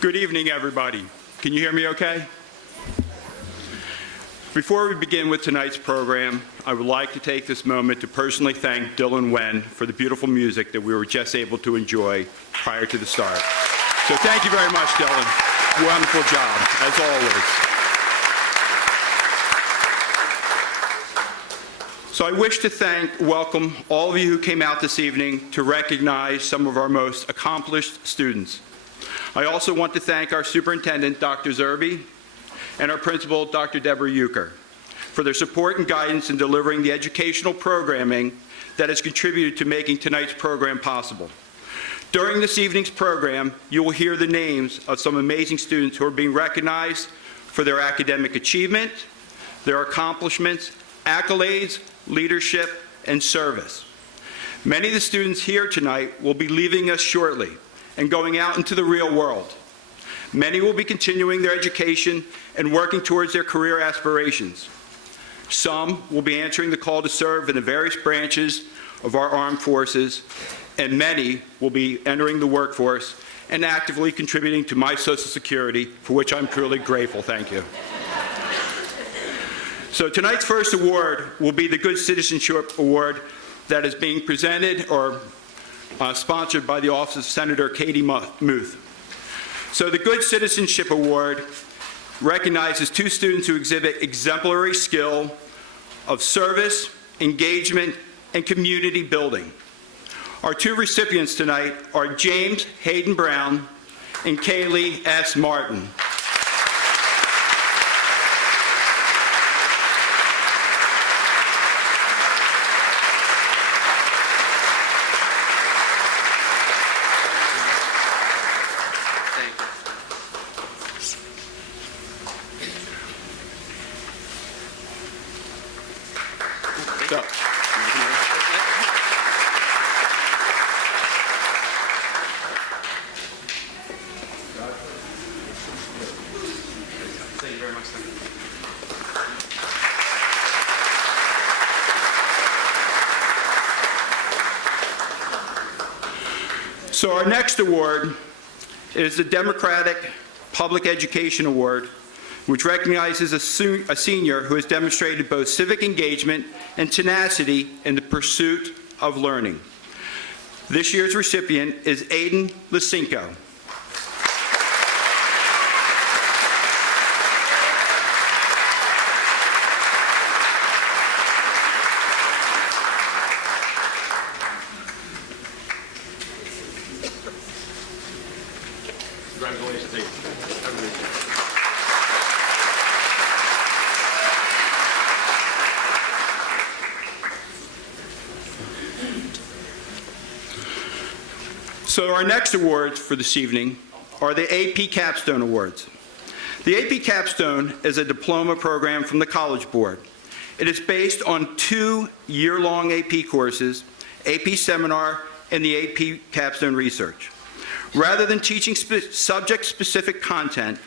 Good evening, everybody. Can you hear me okay? Before we begin with tonight's program, I would like to take this moment to personally thank Dylan Wen for the beautiful music that we were just able to enjoy prior to the start. So thank you very much, Dylan. Wonderful job, as always. So I wish to welcome all of you who came out this evening to recognize some of our most accomplished students. I also want to thank our superintendent, Dr. Zerby, and our principal, Dr. Deborah Euchre, for their support and guidance in delivering the educational programming that has contributed to making tonight's program possible. During this evening's program, you will hear the names of some amazing students who are being recognized for their academic achievement, their accomplishments, accolades, leadership, and service. Many of the students here tonight will be leaving us shortly and going out into the real world. Many will be continuing their education and working towards their career aspirations. Some will be answering the call to serve in the various branches of our armed forces, and many will be entering the workforce and actively contributing to my Social Security, for which I'm truly grateful. Thank you. So tonight's first award will be the Good Citizenship Award that is being presented or sponsored by the Office of Senator Katie Muth. So the Good Citizenship Award recognizes two students who exhibit exemplary skill of service, engagement, and community building. Our two recipients tonight are James Hayden Brown and Kaylee S. Martin. So our next award is the Democratic Public Education Award, which recognizes a senior who has demonstrated both civic engagement and tenacity in the pursuit of learning. This year's recipient is Aiden Lisinko. So our next awards for this evening are the AP Capstone Awards. The AP Capstone is a diploma program from the College Board. It is based on 2 year-long AP courses, AP Seminar, and the AP Capstone Research. Rather than teaching subject-specific content,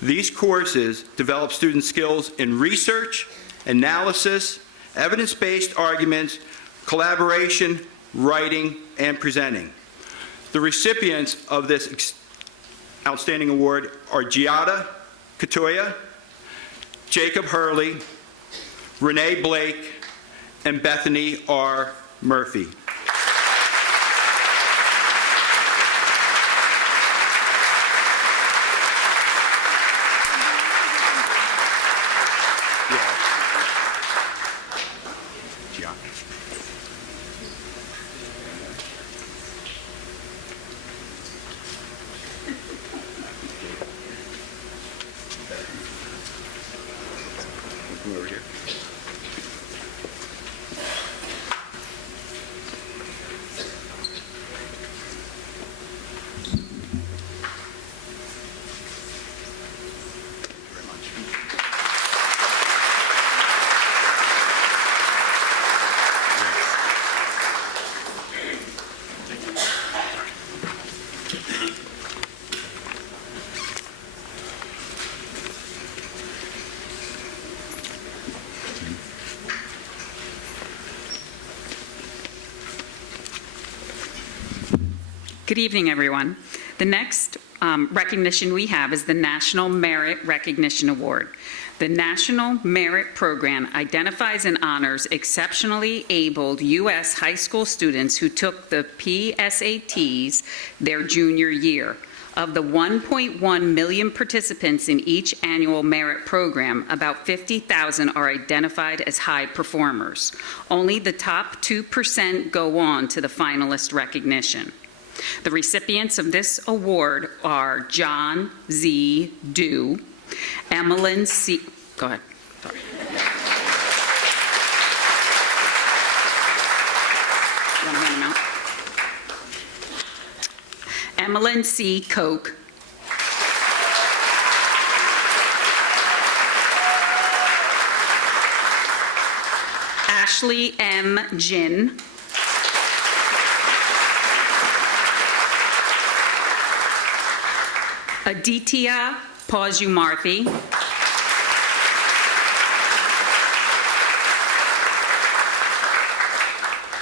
these courses develop student skills in research, analysis, evidence-based arguments, collaboration, writing, and presenting. The recipients of this outstanding award are Giada Katoya, Jacob Hurley, Renee Blake, and Bethany R. Murphy. Over here. Good evening, everyone. The next recognition we have is the National Merit Recognition Award. The National Merit Program identifies and honors exceptionally abled U.S. high school students who took the PSATs their junior year. Of the 1.1 million participants in each annual merit program, about 50,000 are identified as high performers. Only the top 2% go on to the finalist recognition. The recipients of this award are John Z. Dew, Emmeline C. Go ahead. Sorry. You want to hand them out? Emmeline C. Koch, Ashley M. Jin, Aditya Paujumarthy,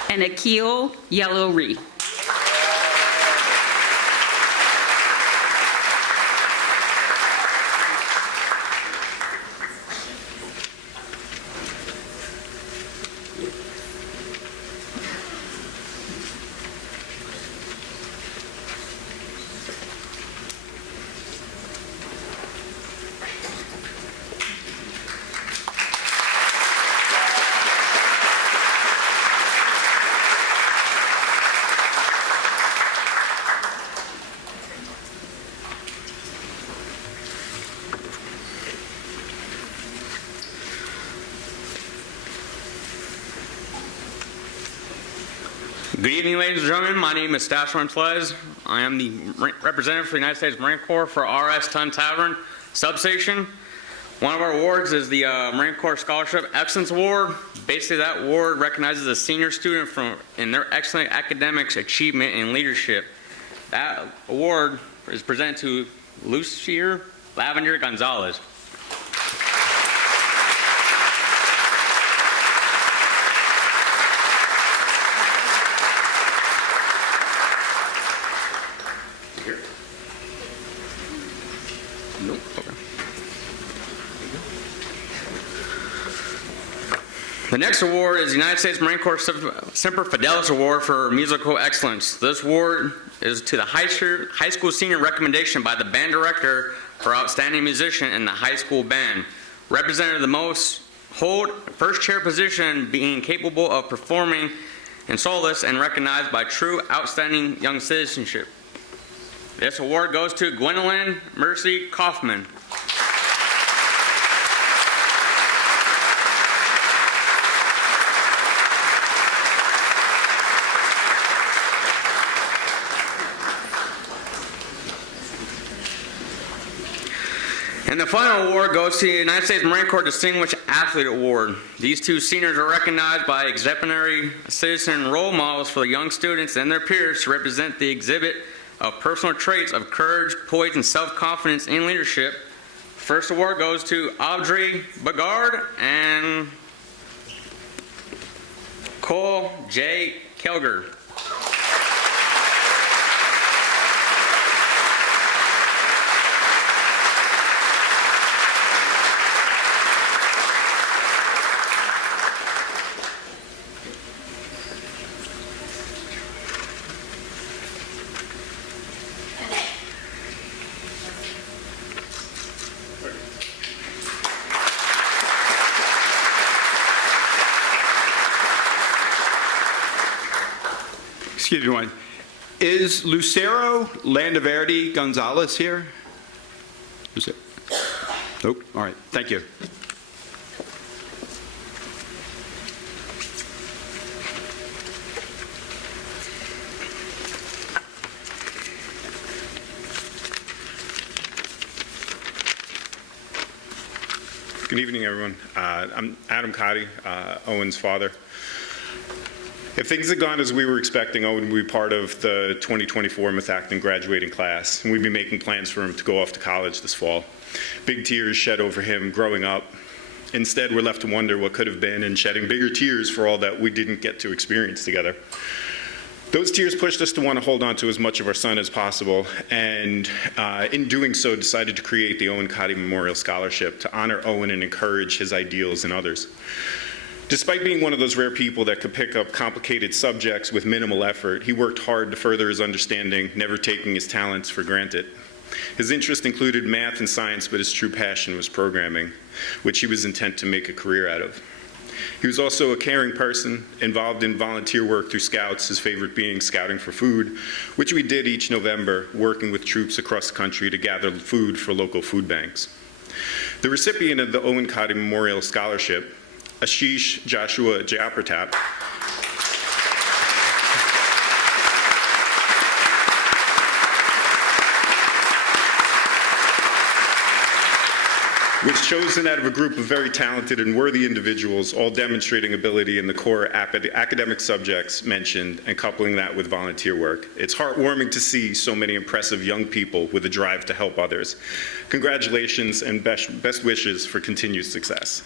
and Akil Yellowry. Good evening, ladies and gentlemen. My name is Castellano. I am the representative for the United States Marine Corps for RS Ton Tavern Substation. One of our awards is the Marine Corps Scholarship Excellence Award. Basically, that award recognizes a senior student in their excellent academics, achievement, and leadership. That award is presented to Lucier Lavender Gonzalez. The next award is the United States Marine Corps Semper Fidelis Award for Musical Excellence. This award is to the high school senior recommendation by the band director for outstanding musician in the high school band. Representative the most hold first chair position, being capable of performing in soloist and recognized by true outstanding young citizenship. This award goes to Gwendolyn Mercy Kaufman. And the final award goes to the United States Marine Corps Distinguished Athlete Award. These two seniors are recognized by exemplary citizen role models for the young students and their peers to represent the exhibit of personal traits of courage, poise, and self-confidence in leadership. First award goes to Audrey Bagard and Cole J. Kelger. Excuse me one. Is Lucero Landaverde Gonzalez here? Nope. All right. Thank you. Good evening, everyone. I'm Adam Cotty, Owen's father. If things had gone as we were expecting, Owen would be part of the 2024 Methacton graduating class, and we'd be making plans for him to go off to college this fall. Big tears shed over him growing up. Instead, we're left to wonder what could have been and shedding bigger tears for all that we didn't get to experience together. Those tears pushed us to want to hold on to as much of our son as possible, and in doing so, decided to create the Owen Cotty Memorial Scholarship to honor Owen and encourage his ideals in others. Despite being one of those rare people that could pick up complicated subjects with minimal effort, he worked hard to further his understanding, never taking his talents for granted. His interest included math and science, but his true passion was programming, which he was intent to make a career out of. He was also a caring person, involved in volunteer work through Scouts, his favorite being scouting for food, which we did each November, working with troops across the country to gather food for local food banks. The recipient of the Owen Cotty Memorial Scholarship, Ashish Joshua Jayapratap, was chosen out of a group of very talented and worthy individuals, all demonstrating ability in the core academic subjects mentioned and coupling that with volunteer work. It's heartwarming to see so many impressive young people with a drive to help others. Congratulations and best wishes for continued success.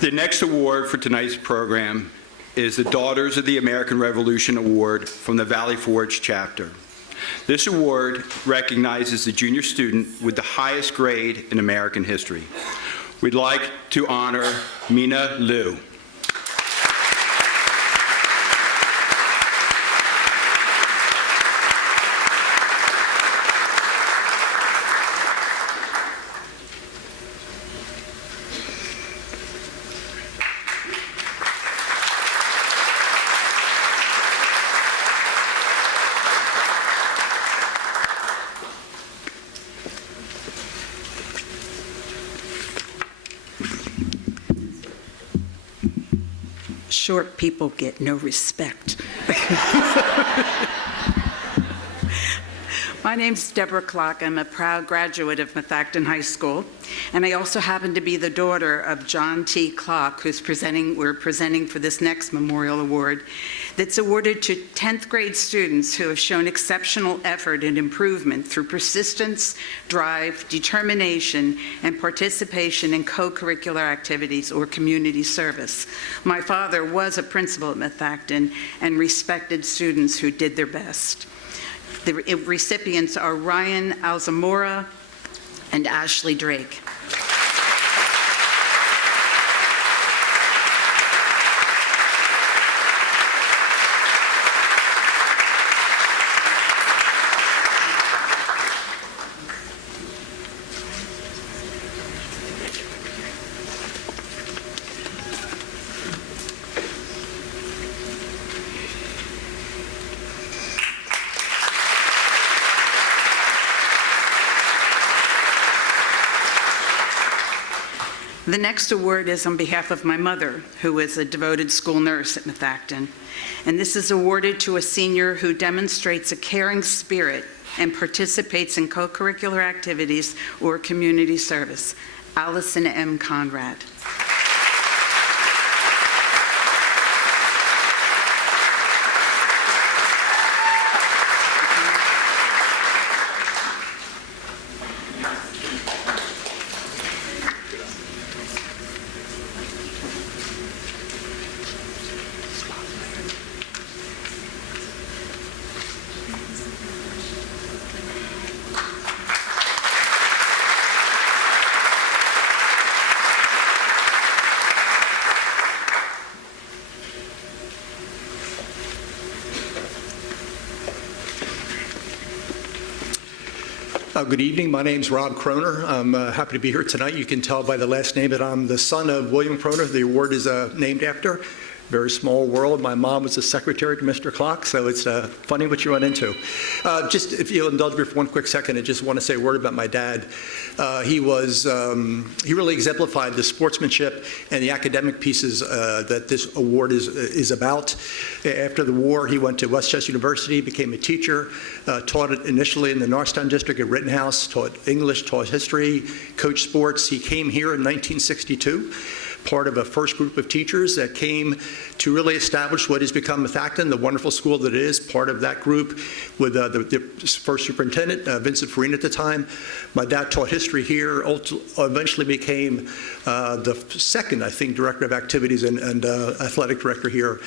The next award for tonight's program is the Daughters of the American Revolution Award from the Valley Forge chapter. This award recognizes the junior student with the highest grade in American history. We'd like to honor Mina Liu. Short people get no respect. My name's Deborah Clark. I'm a proud graduate of Methacton High School, and I also happen to be the daughter of John T. Clark, we're presenting for this next Memorial Award that's awarded to 10th grade students who have shown exceptional effort and improvement through persistence, drive, determination, and participation in co-curricular activities or community service. My father was a principal at Methacton and respected students who did their best. The recipients are Ryan Alzamora and Ashley Drake. The next award is on behalf of my mother, who is a devoted school nurse at Methacton. And this is awarded to a senior who demonstrates a caring spirit and participates in co-curricular activities or community service, Allison M. Conrad. Good evening. My name's Rob Croner. I'm happy to be here tonight. You can tell by the last name that I'm the son of William Croner, the award is named after. Very small world. My mom was the secretary to Mr. Clark, so it's funny what you run into. Just if you'll indulge me for one quick second, I just want to say a word about my dad. He really exemplified the sportsmanship and the academic pieces that this award is about. After the war, he went to Westchester University, became a teacher, taught it initially in the Norristown District at Rittenhouse, taught English, taught history, coached sports. He came here in 1962. Part of a first group of teachers that came to really establish what has become Methacton, the wonderful school that it is. Part of that group with the first superintendent, Vincent Farina at the time. My dad taught history here, eventually became the second, I think, director of activities and athletic director here.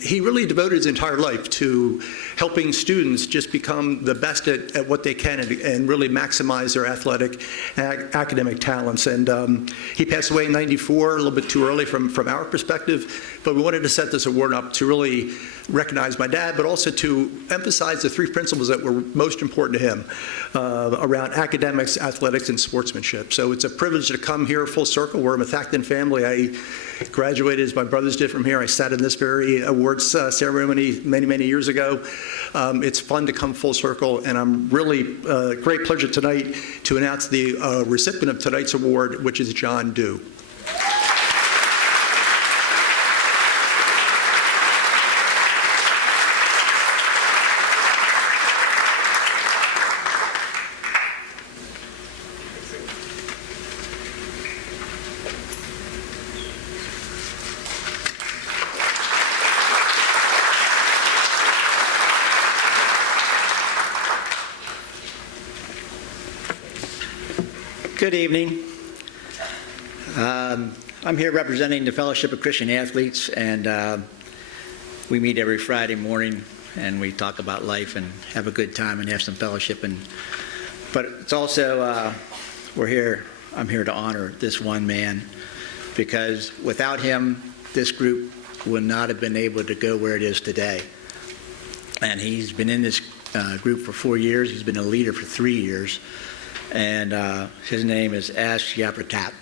He really devoted his entire life to helping students just become the best at what they can and really maximize their athletic academic talents. And he passed away in '94, a little bit too early from our perspective, but we wanted to set this award up to really recognize my dad, but also to emphasize the three principles that were most important to him around academics, athletics, and sportsmanship. So it's a privilege to come here full circle. We're a Methacton family. I graduated, as my brothers did, from here. I sat in this very awards ceremony many, many years ago. It's fun to come full circle, and I'm really great pleasure tonight to announce the recipient of tonight's award, which is John Dew. Good evening. I'm here representing the Fellowship of Christian Athletes, and we meet every Friday morning, and we talk about life and have a good time and have some fellowship. But it's also, I'm here to honor this one man, because without him, this group would not have been able to go where it is today. And he's been in this group for 4 years. He's been a leader for 3 years. And his name is Ash Yapratat.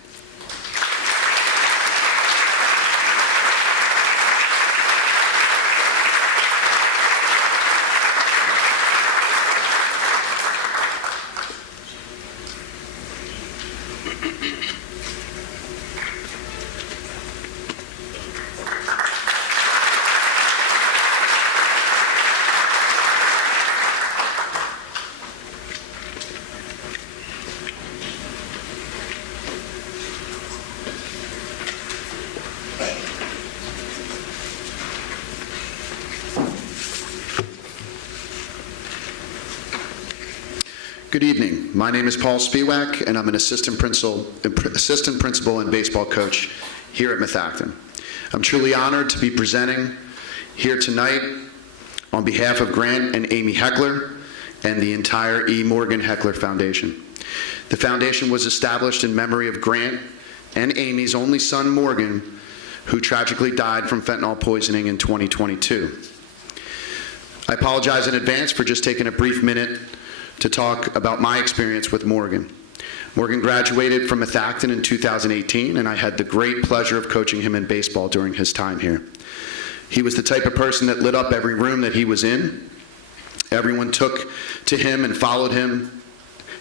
Good evening. My name is Paul Spiewak, and I'm an assistant principal and baseball coach here at Methacton. I'm truly honored to be presenting here tonight on behalf of Grant and Amy Heckler and the entire E. Morgan Heckler Foundation. The foundation was established in memory of Grant and Amy's only son, Morgan, who tragically died from fentanyl poisoning in 2022. I apologize in advance for just taking a brief minute to talk about my experience with Morgan. Morgan graduated from Methacton in 2018, and I had the great pleasure of coaching him in baseball during his time here. He was the type of person that lit up every room that he was in. Everyone took to him and followed him,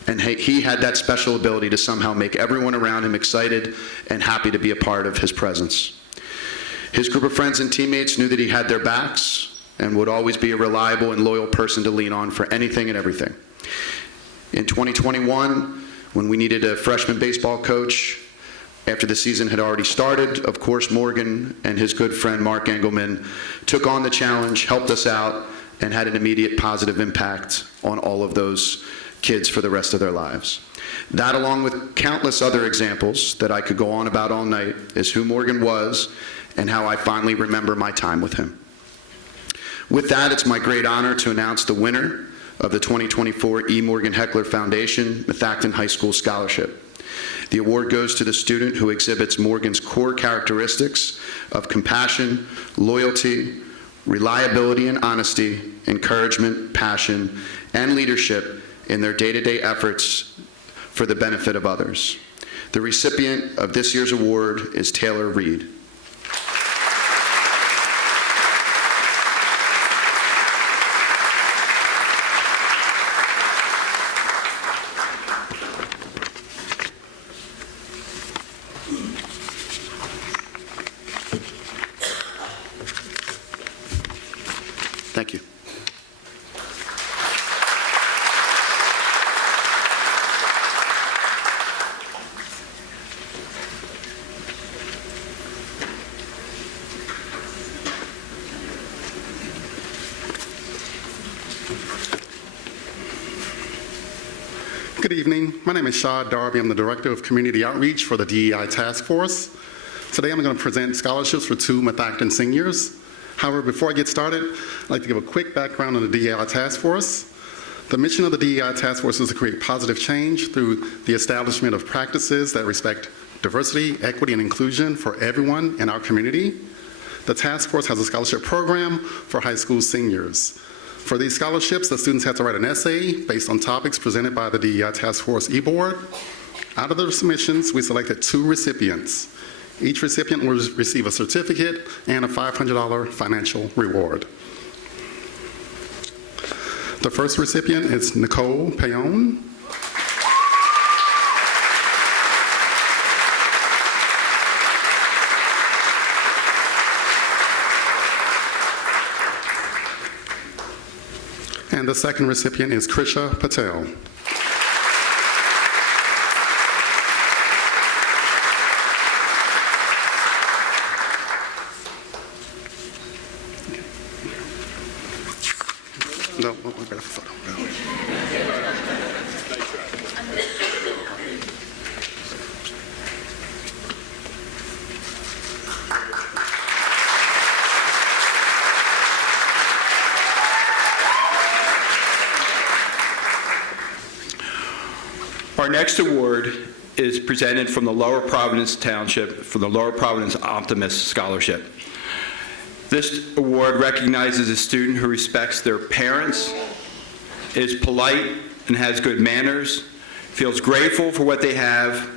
and he had that special ability to somehow make everyone around him excited and happy to be a part of his presence. His group of friends and teammates knew that he had their backs and would always be a reliable and loyal person to lean on for anything and everything. In 2021, when we needed a freshman baseball coach, after the season had already started, of course, Morgan and his good friend Mark Engelman took on the challenge, helped us out, and had an immediate positive impact on all of those kids for the rest of their lives. That, along with countless other examples that I could go on about all night, is who Morgan was and how I fondly remember my time with him. With that, it's my great honor to announce the winner of the 2024 E. Morgan Heckler Foundation Methacton High School Scholarship. The award goes to the student who exhibits Morgan's core characteristics of compassion, loyalty, reliability and honesty, encouragement, passion, and leadership in their day-to-day efforts for the benefit of others. The recipient of this year's award is Taylor Reed. Thank you. Good evening. My name is Shad Darby. I'm the Director of Community Outreach for the DEI Task Force. Today I'm going to present scholarships for 2 Methacton seniors. However, before I get started, I'd like to give a quick background on the DEI Task Force. The mission of the DEI Task Force is to create positive change through the establishment of practices that respect diversity, equity, and inclusion for everyone in our community. The task force has a scholarship program for high school seniors. For these scholarships, the students have to write an essay based on topics presented by the DEI Task Force e-board. Out of the submissions, we selected 2 recipients. Each recipient will receive a certificate and a $500 financial reward. The first recipient is Nicole Payon. And the second recipient is Krisha Patel. No, we're better for photo. Our next award is presented from the Lower Providence Township for the Lower Providence Optimist Scholarship. This award recognizes a student who respects their parents, is polite and has good manners, feels grateful for what they have,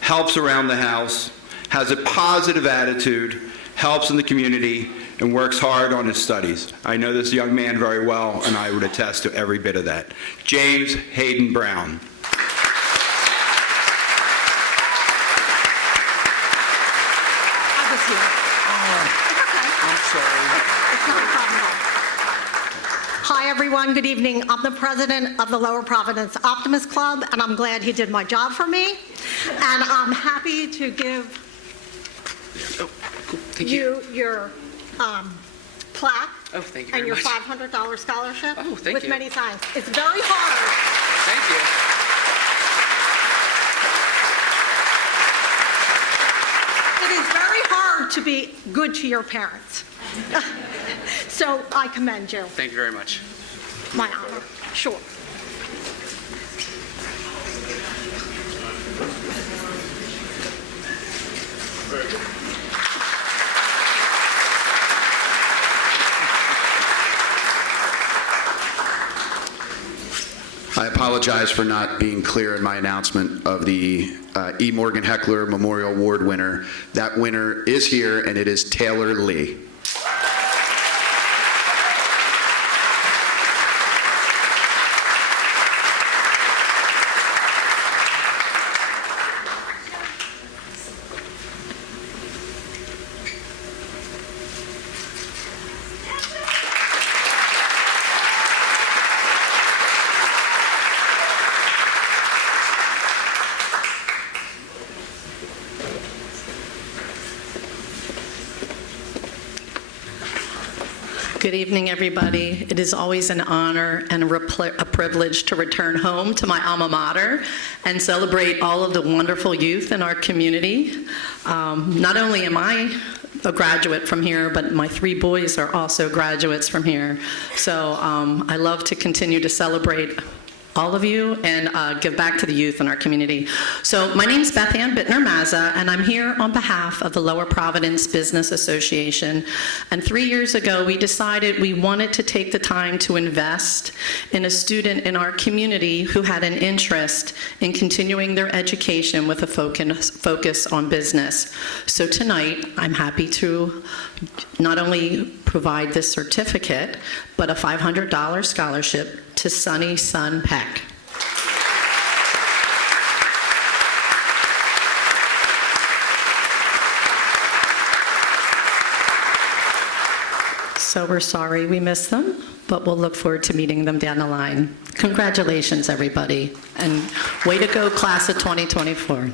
helps around the house, has a positive attitude, helps in the community, and works hard on his studies. I know this young man very well, and I would attest to every bit of that. James Hayden Brown. Hi, everyone. Good evening. I'm the president of the Lower Providence Optimist Club, and I'm glad he did my job for me. And I'm happy to give you your plaque and your $500 scholarship with many thanks. It's very hard. Thank you. It is very hard to be good to your parents. So I commend you. Thank you very much. My honor. Sure. I apologize for not being clear in my announcement of the E. Morgan Heckler Memorial Award winner. That winner is here, and it is Taylor Lee. Good evening, everybody. It is always an honor and a privilege to return home to my alma mater and celebrate all of the wonderful youth in our community. Not only am I a graduate from here, but my 3 boys are also graduates from here. So I love to continue to celebrate all of you and give back to the youth in our community. So my name is Beth Ann Bittner-Mazza, and I'm here on behalf of the Lower Providence Business Association. And 3 years ago, we decided we wanted to take the time to invest in a student in our community who had an interest in continuing their education with a focus on business. So tonight, I'm happy to not only provide this certificate, but a $500 scholarship to Sunny Sun Peck. So we're sorry we missed them, but we'll look forward to meeting them down the line. Congratulations, everybody, and way to go, class of 2024.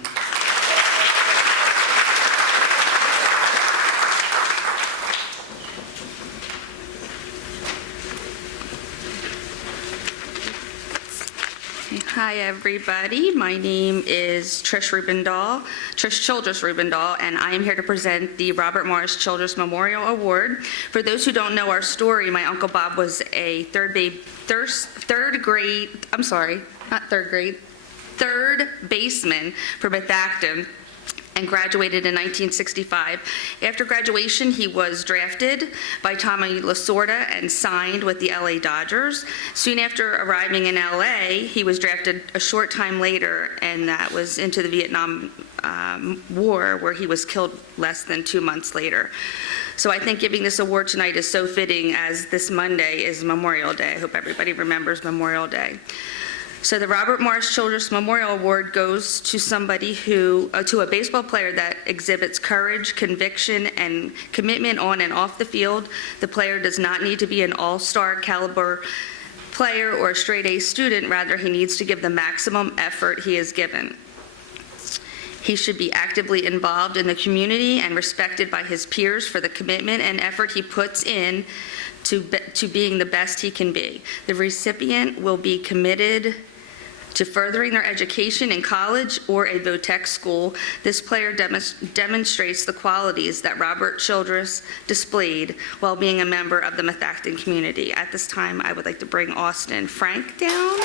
Hi, everybody. My name is Trish Childress Rubendahl, and I am here to present the Robert Morris Childress Memorial Award. For those who don't know our story, my Uncle Bob was a third baseman for Methacton and graduated in 1965. After graduation, he was drafted by Tommy Lasorda and signed with the LA Dodgers. Soon after arriving in LA, he was drafted a short time later, and that was into the Vietnam War, where he was killed less than 2 months later. So I think giving this award tonight is so fitting, as this Monday is Memorial Day. I hope everybody remembers Memorial Day. So the Robert Morris Childress Memorial Award goes to somebody to a baseball player that exhibits courage, conviction, and commitment on and off the field. The player does not need to be an all-star caliber player or a straight-A student. Rather, he needs to give the maximum effort he is given. He should be actively involved in the community and respected by his peers for the commitment and effort he puts in to being the best he can be. The recipient will be committed to furthering their education in college or a vo-tech school. This player demonstrates the qualities that Robert Childress displayed while being a member of the Methacton community. At this time, I would like to bring Austin Frank down.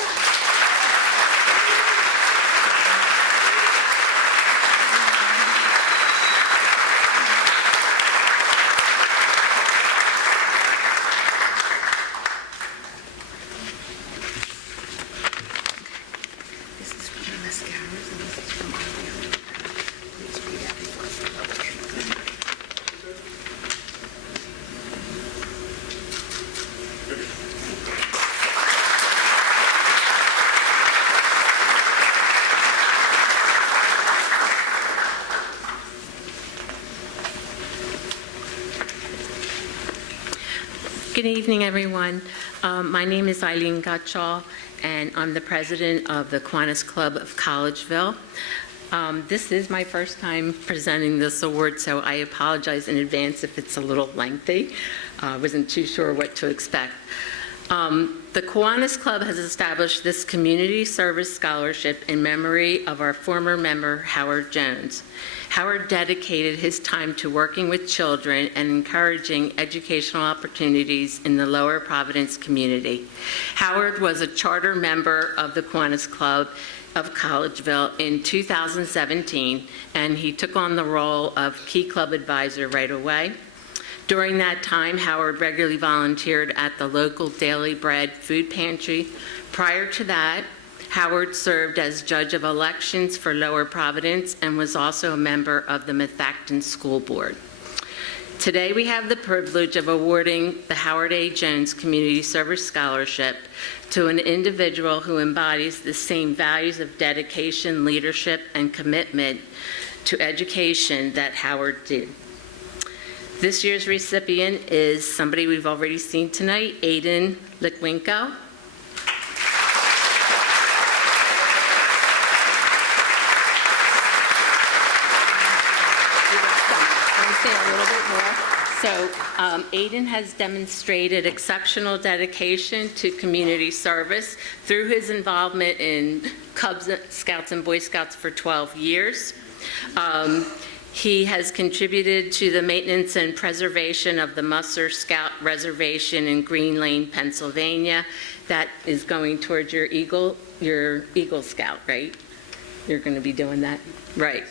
Good evening, everyone. My name is Eileen Gottschall, and I'm the president of the Kiwanis Club of Collegeville. This is my first time presenting this award, so I apologize in advance if it's a little lengthy. I wasn't too sure what to expect. The Kiwanis Club has established this community service scholarship in memory of our former member, Howard Jones. Howard dedicated his time to working with children and encouraging educational opportunities in the Lower Providence community. Howard was a charter member of the Kiwanis Club of Collegeville in 2017, and he took on the role of key club advisor right away. During that time, Howard regularly volunteered at the local Daily Bread food pantry. Prior to that, Howard served as judge of elections for Lower Providence and was also a member of the Methacton School Board. Today, we have the privilege of awarding the Howard A. Jones Community Service Scholarship to an individual who embodies the same values of dedication, leadership, and commitment to education that Howard did. This year's recipient is somebody we've already seen tonight, Aiden Lickwinko. So Aiden has demonstrated exceptional dedication to community service through his involvement in Cubs Scouts and Boy Scouts for 12 years. He has contributed to the maintenance and preservation of the Musser Scout Reservation in Green Lane, Pennsylvania. That is going towards your Eagle Scout, right? You're going to be doing that? Right.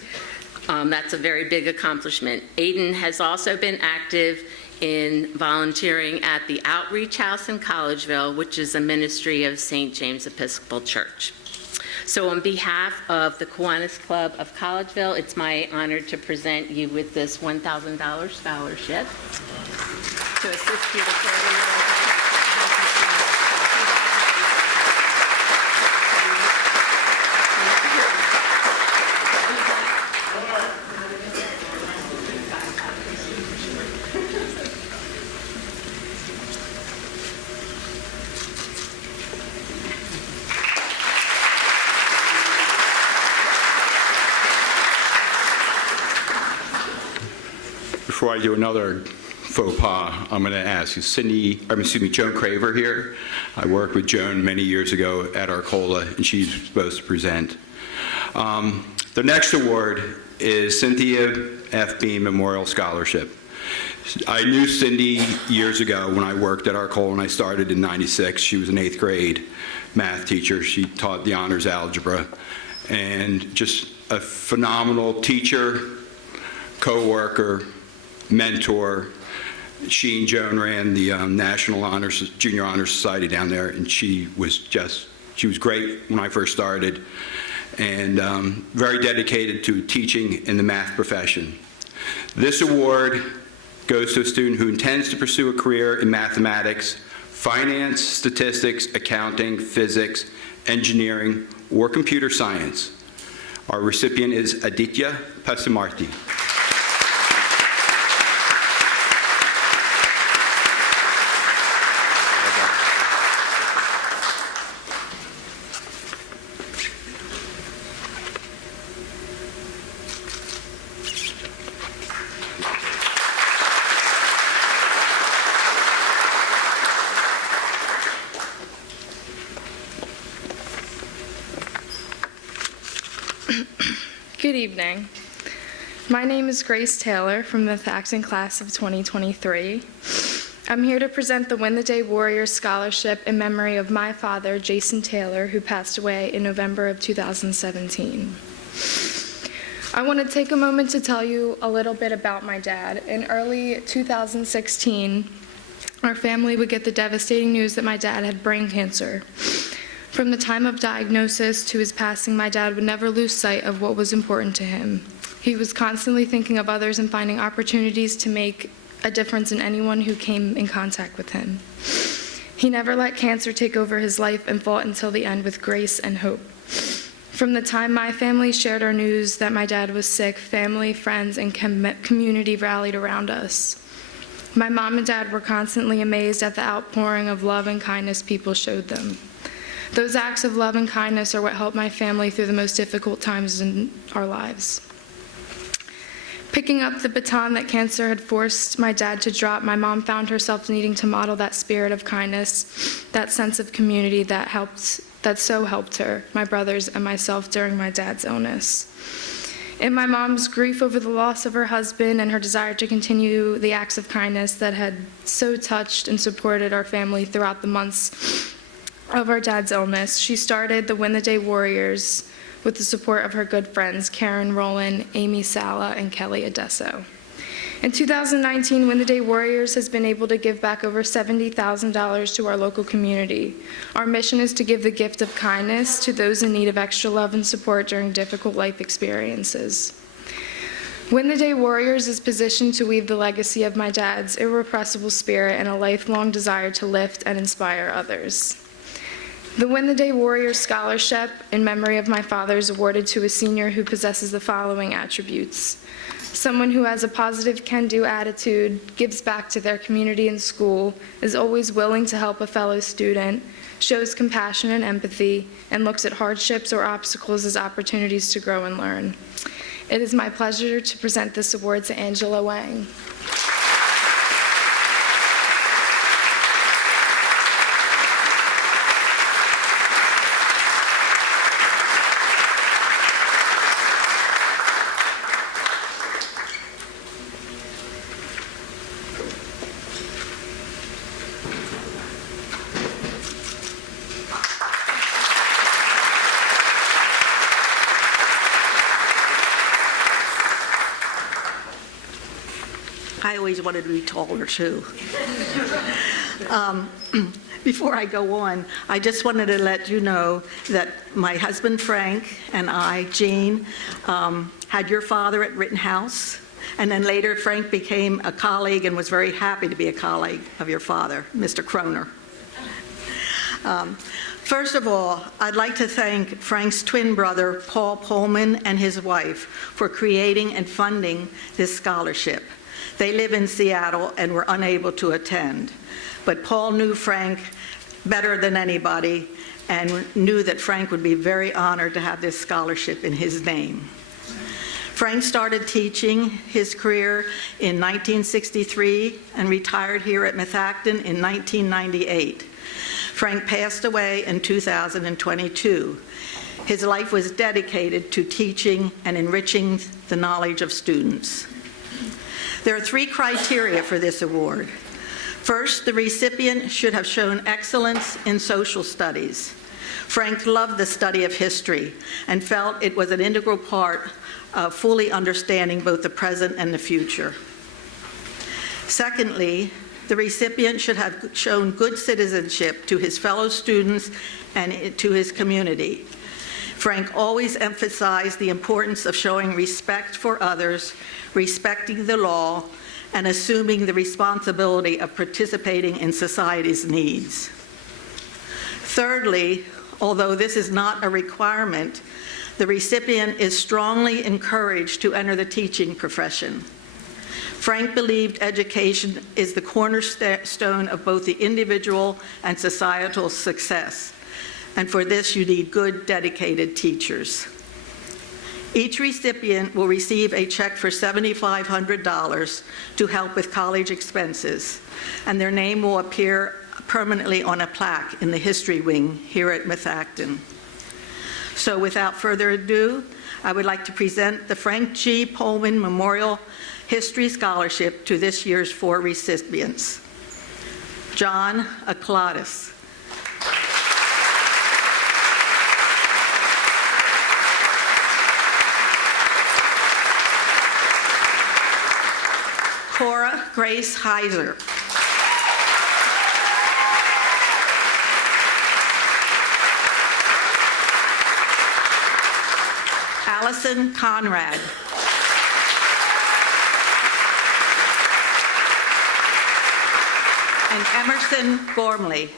That's a very big accomplishment. Aiden has also been active in volunteering at the Outreach House in Collegeville, which is a ministry of St. James Episcopal Church. So on behalf of the Kiwanis Club of Collegeville, it's my honor to present you with this $1,000 scholarship to assist you to further your education. I do another faux pas, I'm going to ask is Joan Craver here. I worked with Joan many years ago at Arcola, and she's supposed to present. The next award is Cynthia F. Bean Memorial Scholarship. I knew Cindy years ago when I worked at Arcola, and I started in '96. She was an 8th grade math teacher. She taught the honors algebra, and just a phenomenal teacher, co-worker, mentor. She and Joan ran the National Honors, Junior Honor Society down there, and she was great when I first started, and very dedicated to teaching in the math profession. This award goes to a student who intends to pursue a career in mathematics, finance, statistics, accounting, physics, engineering, or computer science. Our recipient is Aditya Pasimarti. Good evening. My name is Grace Taylor from the Methacton class of 2023. I'm here to present the Win the Day Warriors Scholarship in memory of my father, Jason Taylor, who passed away in November of 2017. I want to take a moment to tell you a little bit about my dad. In early 2016, our family would get the devastating news that my dad had brain cancer. From the time of diagnosis to his passing, my dad would never lose sight of what was important to him. He was constantly thinking of others and finding opportunities to make a difference in anyone who came in contact with him. He never let cancer take over his life and fought until the end with grace and hope. From the time my family shared our news that my dad was sick, family, friends, and community rallied around us. My mom and dad were constantly amazed at the outpouring of love and kindness people showed them. Those acts of love and kindness are what helped my family through the most difficult times in our lives. Picking up the baton that cancer had forced my dad to drop, my mom found herself needing to model that spirit of kindness, that sense of community that so helped her, my brothers, and myself during my dad's illness. In my mom's grief over the loss of her husband and her desire to continue the acts of kindness that had so touched and supported our family throughout the months of our dad's illness, she started the Win the Day Warriors with the support of her good friends Karen Rowland, Amy Sala, and Kelly Adesso. In 2019, Win the Day Warriors has been able to give back over $70,000 to our local community. Our mission is to give the gift of kindness to those in need of extra love and support during difficult life experiences. Win the Day Warriors is positioned to weave the legacy of my dad's irrepressible spirit and a lifelong desire to lift and inspire others. The Win the Day Warriors Scholarship in memory of my father is awarded to a senior who possesses the following attributes: someone who has a positive can-do attitude, gives back to their community and school, is always willing to help a fellow student, shows compassion and empathy, and looks at hardships or obstacles as opportunities to grow and learn. It is my pleasure to present this award to Angela Wang. I always wanted to be taller, too. Before I go on, I just wanted to let you know that my husband, Frank, and I, Jean, had your father at Rittenhouse, and then later Frank became a colleague and was very happy to be a colleague of your father, Mr. Kroner. First of all, I'd like to thank Frank's twin brother, Paul Pullman, and his wife for creating and funding this scholarship. They live in Seattle and were unable to attend. But Paul knew Frank better than anybody and knew that Frank would be very honored to have this scholarship in his name. Frank started teaching his career in 1963 and retired here at Methacton in 1998. Frank passed away in 2022. His life was dedicated to teaching and enriching the knowledge of students. There are 3 criteria for this award. First, the recipient should have shown excellence in social studies. Frank loved the study of history and felt it was an integral part of fully understanding both the present and the future. Secondly, the recipient should have shown good citizenship to his fellow students and to his community. Frank always emphasized the importance of showing respect for others, respecting the law, and assuming the responsibility of participating in society's needs. Thirdly, although this is not a requirement, the recipient is strongly encouraged to enter the teaching profession. Frank believed education is the cornerstone of both the individual and societal success, and for this you need good, dedicated teachers. Each recipient will receive a check for $7,500 to help with college expenses, and their name will appear permanently on a plaque in the history wing here at Methacton. So without further ado, I would like to present the Frank G. Pullman Memorial History Scholarship to this year's 4 recipients. John Aclatus. Cora Grace Heiser. Allison Conrad. And Emerson Gormley.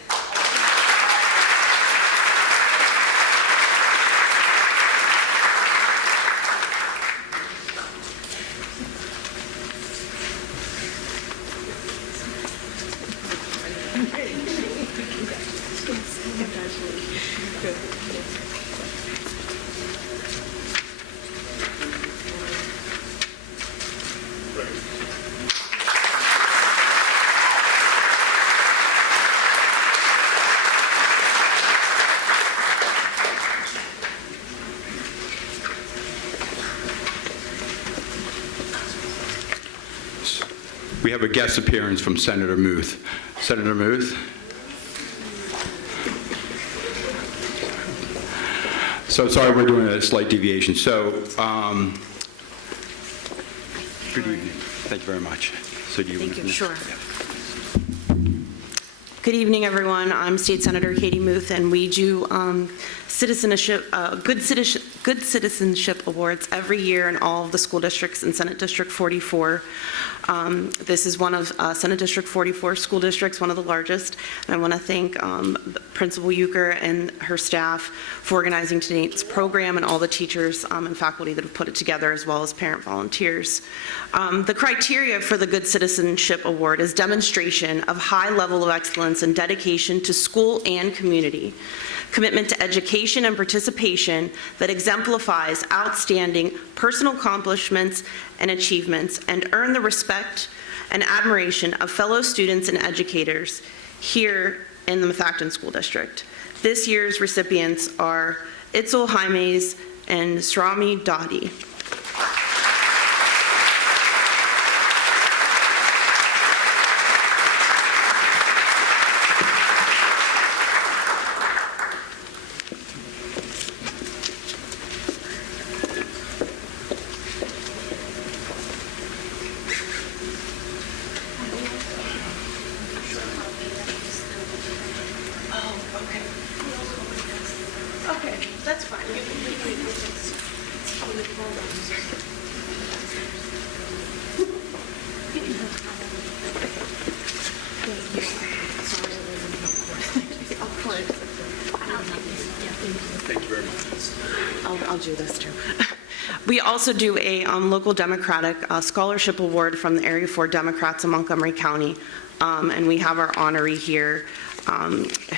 We have a guest appearance from Senator Muth. Senator Muth? So sorry, we're doing a slight deviation. So, good evening. Thank you very much. So do you Thank want you. to- Sure. Good evening, everyone. I'm State Senator Katie Muth, and we do good citizenship awards every year in all of the school districts in Senate District 44. This is one of Senate District 44 school districts, one of the largest. And I want to thank Principal Euchre and her staff for organizing tonight's program and all the teachers and faculty that have put it together, as well as parent volunteers. The criteria for the Good Citizenship Award is demonstration of high level of excellence and dedication to school and community, commitment to education and participation that exemplifies outstanding personal accomplishments and achievements, and earn the respect and admiration of fellow students and educators here in the Methacton School District. This year's recipients are Itzel Jaimes and Srami Dottie. I'll do this too. We also do a local Democratic scholarship award from the Area 4 Democrats in Montgomery County, and we have our honoree here.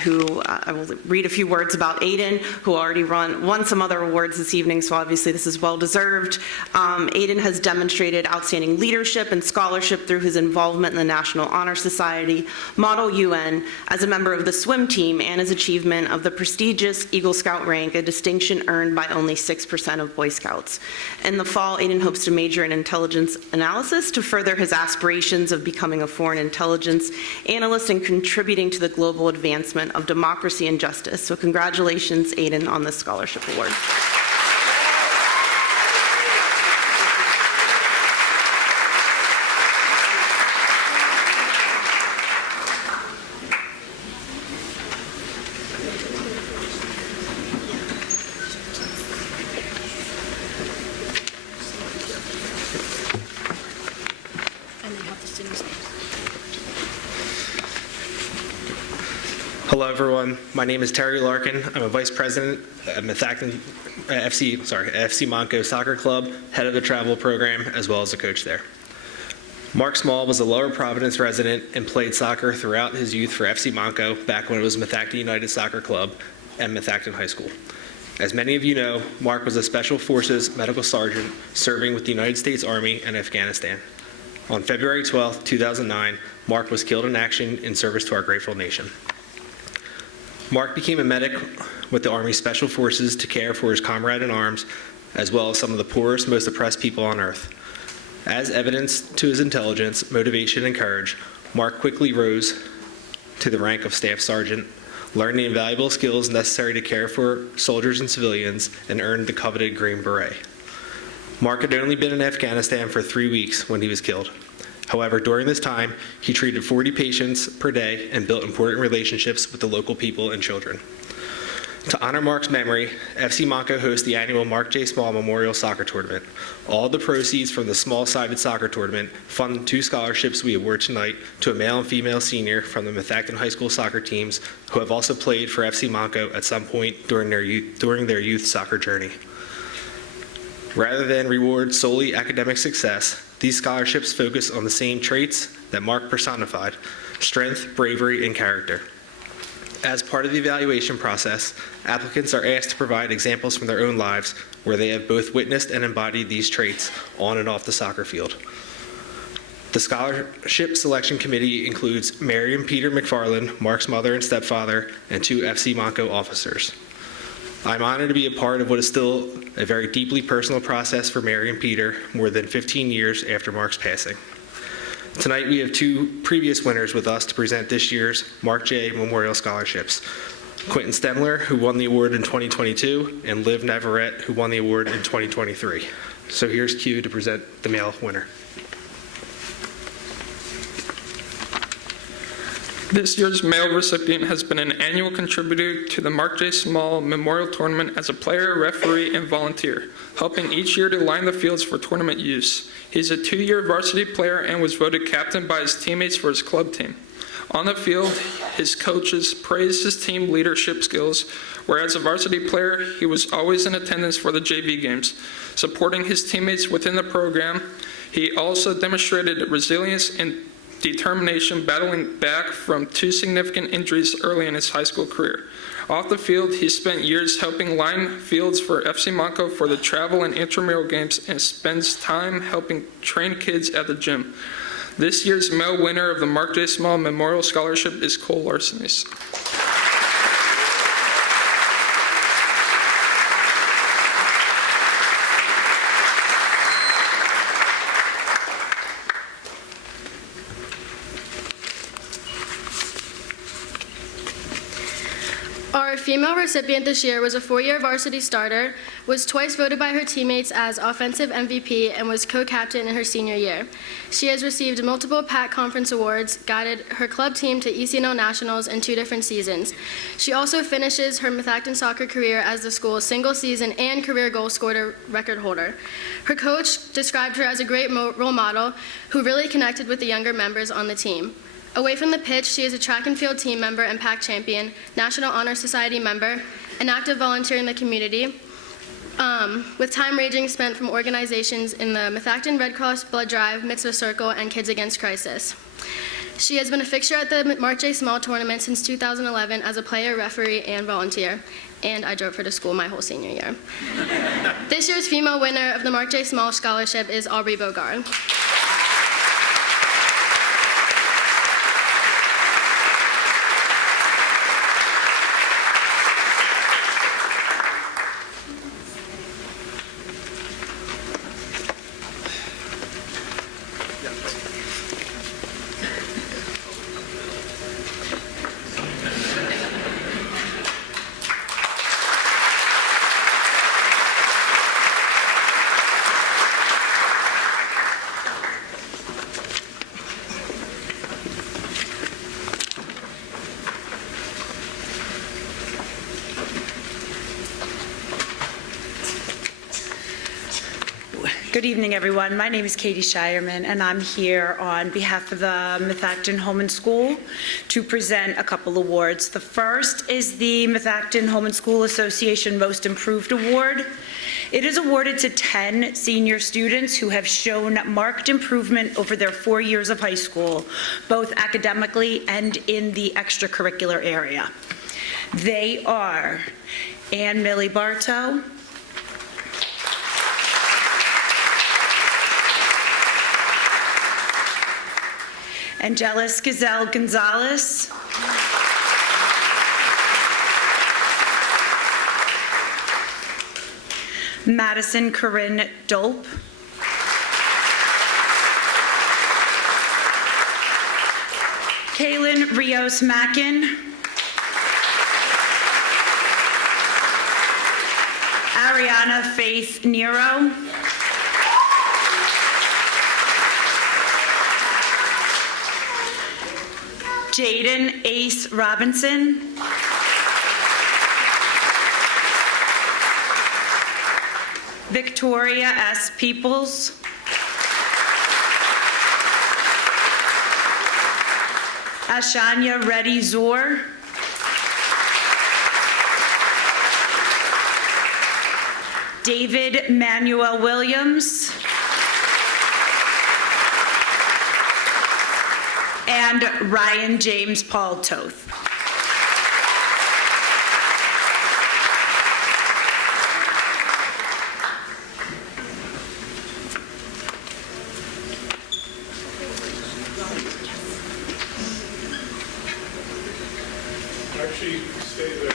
who I will read a few words about. Aiden, who already won some other awards this evening, so obviously this is well-deserved. Aiden has demonstrated outstanding leadership and scholarship through his involvement in the National Honor Society, Model UN, as a member of the swim team, and his achievement of the prestigious Eagle Scout rank, a distinction earned by only 6% of Boy Scouts. In the fall, Aiden hopes to major in intelligence analysis to further his aspirations of becoming a foreign intelligence analyst and contributing to the global advancement of democracy and justice. So congratulations, Aiden, on this scholarship award. Hello, everyone. My name is Terry Larkin. I'm a vice president at Methacton FC Monco Soccer Club, head of the travel program, as well as a coach there. Mark Small was a Lower Providence resident and played soccer throughout his youth for FC Monco back when it was Methacton United Soccer Club and Methacton High School. As many of you know, Mark was a Special Forces medical sergeant serving with the United States Army in Afghanistan. On February 12, 2009, Mark was killed in action in service to our grateful nation. Mark became a medic with the Army Special Forces to care for his comrade in arms, as well as some of the poorest, most oppressed people on earth. As evidence to his intelligence, motivation, and courage, Mark quickly rose to the rank of Staff Sergeant, learned the invaluable skills necessary to care for soldiers and civilians, and earned the coveted Green Beret. Mark had only been in Afghanistan for 3 weeks when he was killed. However, during this time, he treated 40 patients per day and built important relationships with the local people and children. To honor Mark's memory, FC Monco hosts the annual Mark J. Small Memorial Soccer Tournament. All the proceeds from the small-sided soccer tournament fund 2 scholarships we award tonight to a male and female senior from the Methacton High School soccer teams who have also played for FC Monco at some point during their youth soccer journey. Rather than reward solely academic success, these scholarships focus on the same traits that Mark personified: strength, bravery, and character. As part of the evaluation process, applicants are asked to provide examples from their own lives where they have both witnessed and embodied these traits on and off the soccer field. The scholarship selection committee includes Mary and Peter McFarland, Mark's mother and stepfather, and 2 FC Monco officers. I'm honored to be a part of what is still a very deeply personal process for Mary and Peter more than 15 years after Mark's passing. Tonight we have 2 previous winners with us to present this year's Mark J. Memorial Scholarships. Quentin Stemler, who won the award in 2022, and Liv Navarrete, who won the award in 2023. So here's Q to present the male winner. This year's male recipient has been an annual contributor to the Mark J. Small Memorial Tournament as a player, referee, and volunteer, helping each year to line the fields for tournament use. He's a 2-year varsity player and was voted captain by his teammates for his club team. On the field, his coaches praised his team leadership skills, whereas as a varsity player, he was always in attendance for the JV games, supporting his teammates within the program. He also demonstrated resilience and determination, battling back from 2 significant injuries early in his high school career. Off the field, he spent years helping line fields for FC Monco for the travel and intramural games and spends time helping train kids at the gym. This year's male winner of the Mark J. Small Memorial Scholarship is Cole Larsenis. Our female recipient this year was a 4-year varsity starter, was twice voted by her teammates as offensive MVP, and was co-captain in her senior year. She has received multiple PAC Conference awards, guided her club team to ECNL Nationals in 2 different seasons. She also finishes her Methacton soccer career as the school's single-season and career goal scorer record holder. Her coach described her as a great role model who really connected with the younger members on the team. Away from the pitch, she is a track and field team member and PAC champion, National Honor Society member, an active volunteer in the community, with time ranging spent from organizations in the Methacton Red Cross Blood Drive, Mitzvah Circle, and Kids Against Crisis. She has been a fixture at the Mark J. Small tournament since 2011 as a player, referee, and volunteer, and I drove her to school my whole senior year. This year's female winner of the Mark J. Small Scholarship is Aubrey Bogard. Good evening, everyone. My name is Katie Shireman, and I'm here on behalf of the Methacton Home and School to present a couple awards. The first is the Methacton Home and School Association Most Improved Award. It is awarded to 10 senior students who have shown marked improvement over their 4 years of high school, both academically and in the extracurricular area. They are Ann Millie Bartow, Angelis Gazelle Gonzalez, Madison Corinne Dolp, Kaylin Rios Mackin, Ariana Faith Nero, Jaden Ace Robinson, Victoria S. Peoples, Ashanya Reddy Zor, David Manuel Williams, and Ryan James Paul Toth. Actually, stay there.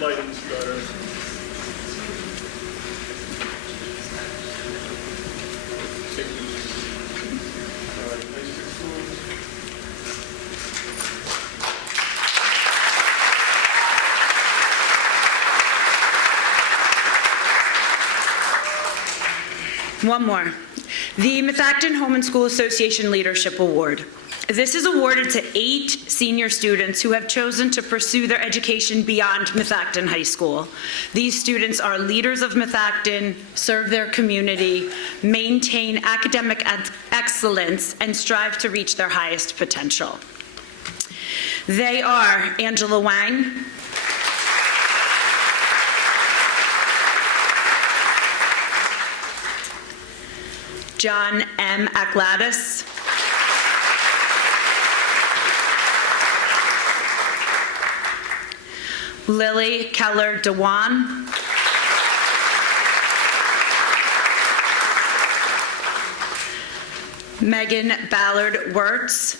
Leighton's better. One more. The Methacton Home and School Association Leadership Award. This is awarded to 8 senior students who have chosen to pursue their education beyond Methacton High School. These students are leaders of Methacton, serve their community, maintain academic excellence, and strive to reach their highest potential. They are Angela Wang, John M. Aklatis, Lily Keller Dewan, Megan Ballard Wirtz,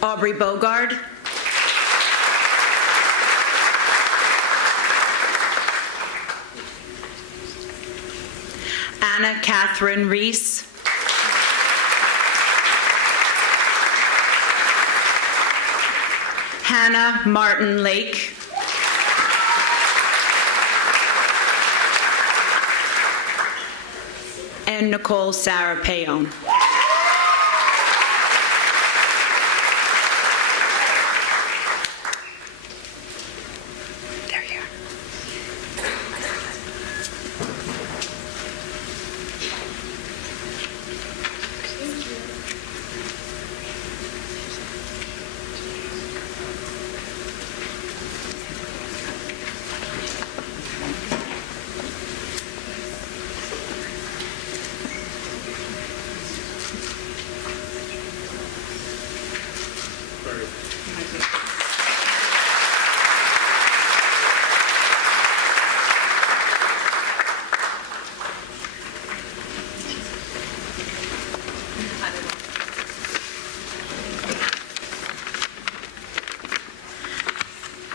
Aubrey Bogard, Anna Catherine Reese, Hannah Martin Lake, and Nicole Sarah Payon. There you are.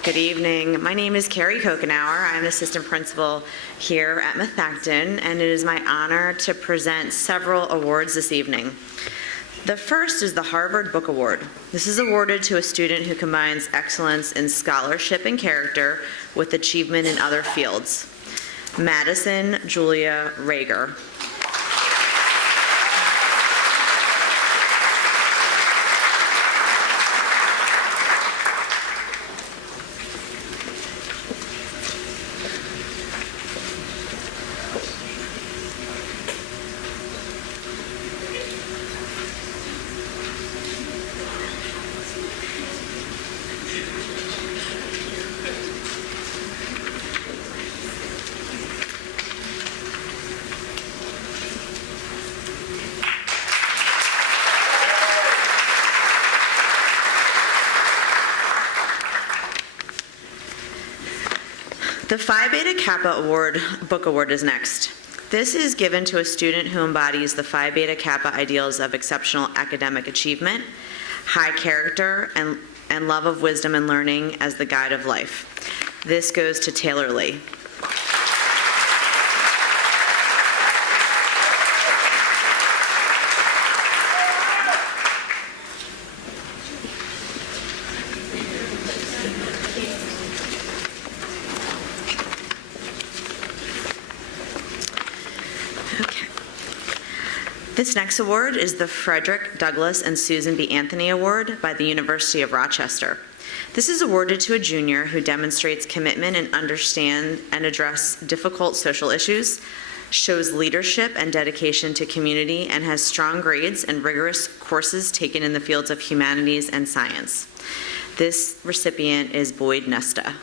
Good evening. My name is Carrie Kokenauer. I'm an assistant principal here at Methacton, and it is my honor to present several awards this evening. The first is the Harvard Book Award. This is awarded to a student who combines excellence in scholarship and character with achievement in other fields. Madison Julia Rager. The Phi Beta Kappa Book Award is next. This is given to a student who embodies the Phi Beta Kappa ideals of exceptional academic achievement, high character, and love of wisdom and learning as the guide of life. This goes to Taylor Lee. This next award is the Frederick Douglass and Susan B. Anthony Award by the University of Rochester. This is awarded to a junior who demonstrates commitment and understand and address difficult social issues, shows leadership and dedication to community, and has strong grades and rigorous courses taken in the fields of humanities and science. This recipient is Boyd Nesta.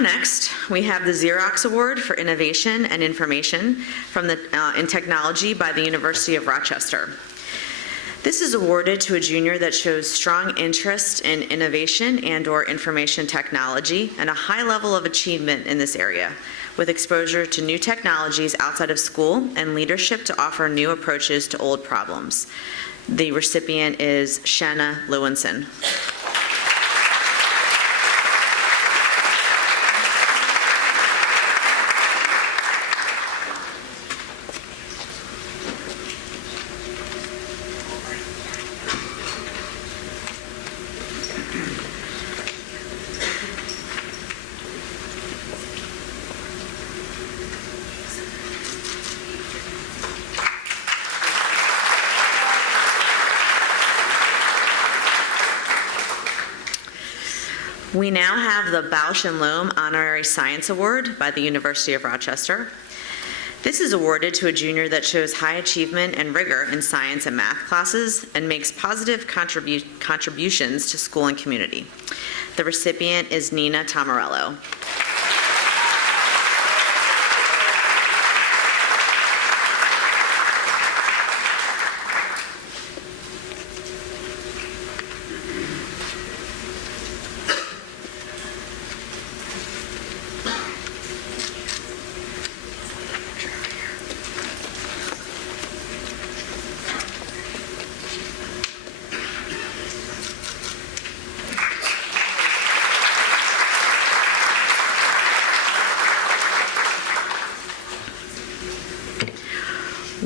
Next, we have the Xerox Award for Innovation and Information in Technology by the University of Rochester. This is awarded to a junior that shows strong interest in innovation and/or information technology and a high level of achievement in this area, with exposure to new technologies outside of school and leadership to offer new approaches to old problems. The recipient is Shanna Lewinson. We now have the Bausch and Lomb Honorary Science Award by the University of Rochester. This is awarded to a junior that shows high achievement and rigor in science and math classes and makes positive contributions to school and community. The recipient is Nina Tomarello.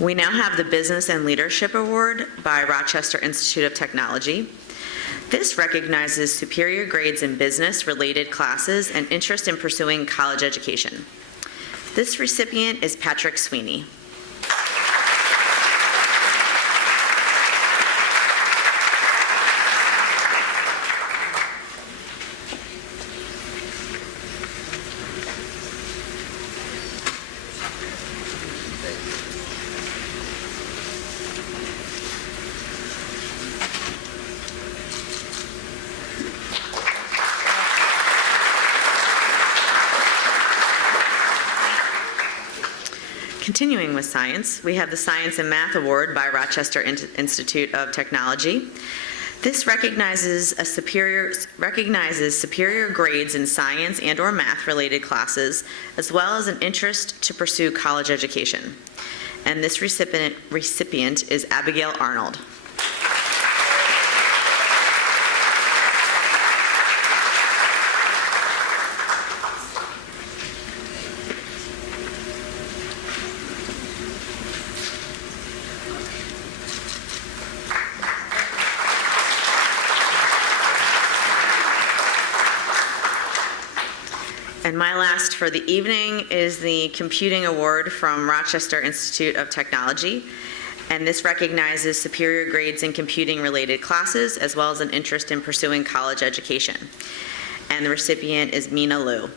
We now have the Business and Leadership Award by Rochester Institute of Technology. This recognizes superior grades in business-related classes and interest in pursuing college education. This recipient is Patrick Sweeney. Continuing with science, we have the Science and Math Award by Rochester Institute of Technology. This recognizes superior grades in science and/or math-related classes, as well as an interest to pursue college education. And this recipient is Abigail Arnold. And my last for the evening is the Computing Award from Rochester Institute of Technology. And this recognizes superior grades in computing-related classes, as well as an interest in pursuing college education. And the recipient is Mina Liu.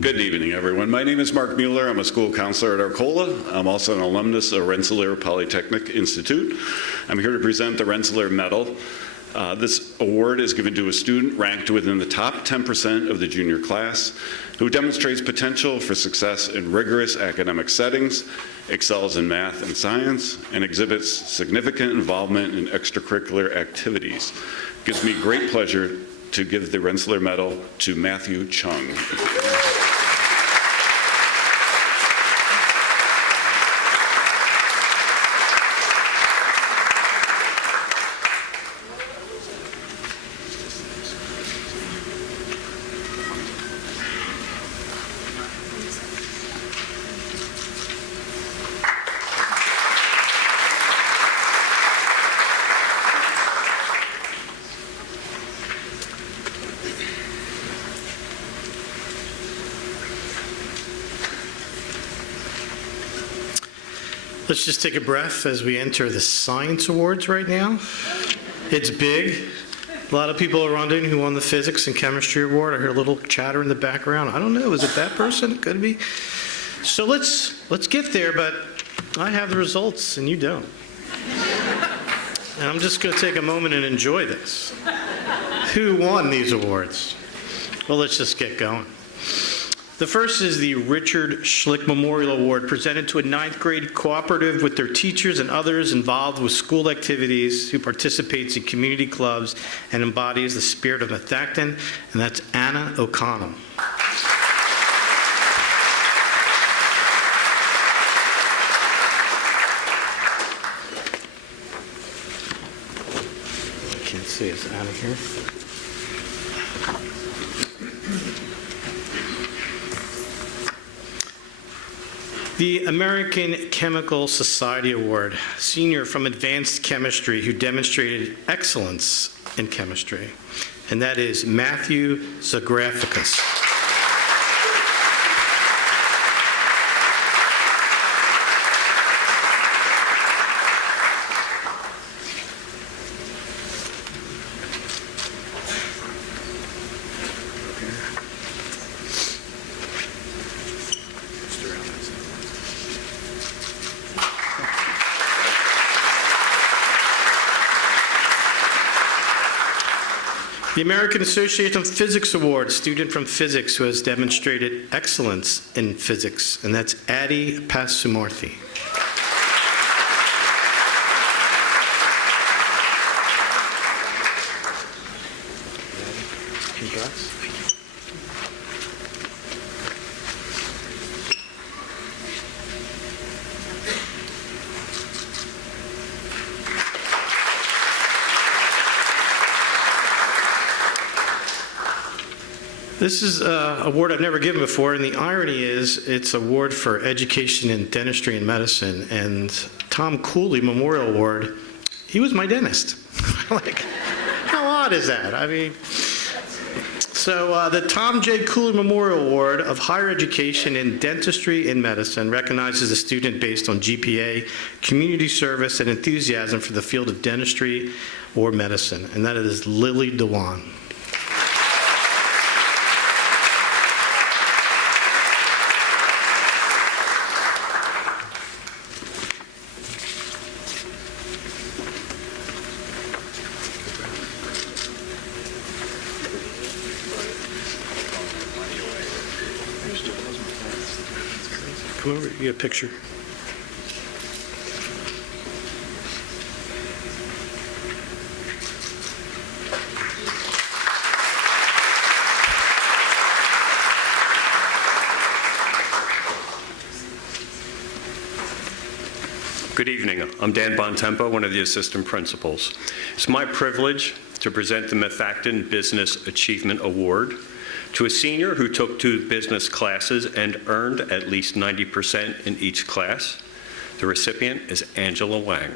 Good evening, everyone. My name is Mark Mueller. I'm a school counselor at Arcola. I'm also an alumnus of Rensselaer Polytechnic Institute. I'm here to present the Rensselaer Medal. This award is given to a student ranked within the top 10% of the junior class who demonstrates potential for success in rigorous academic settings, excels in math and science, and exhibits significant involvement in extracurricular activities. It gives me great pleasure to give the Rensselaer Medal to Matthew Chung. Let's just take a breath as we enter the Science Awards right now. It's big. A lot of people are wondering who won the Physics and Chemistry Award. I heard a little chatter in the background. I don't know. Is it that person? It could be. So let's get there, but I have the results and you don't. And I'm just going to take a moment and enjoy this. Who won these awards? Well, let's just get going. The first is the Richard Schlick Memorial Award, presented to a 9th grade cooperative with their teachers and others involved with school activities who participates in community clubs and embodies the spirit of Methacton, and that's Anna O'Connell. I can't see, is Anna here? The American Chemical Society Award, senior from Advanced Chemistry who demonstrated excellence in chemistry, and that is Matthew Zagraficus. The American Association of Physics Award, student from physics who has demonstrated excellence in physics, and that's Addie Pasumorthy. Congrats. This is an award I've never given before, and the irony is it's an award for education in dentistry and medicine, and Tom Cooley Memorial Award, he was my dentist. Like, how odd is that? I mean, so the Tom J. Cooler Memorial Award of Higher Education in Dentistry and Medicine recognizes a student based on GPA, community service, and enthusiasm for the field of dentistry or medicine, and that is Lily Dewan. Come over, you get a picture. Good evening. I'm Dan Bontempo, one of the assistant principals. It's my privilege to present the Methacton Business Achievement Award to a senior who took 2 business classes and earned at least 90% in each class. The recipient is Angela Wang.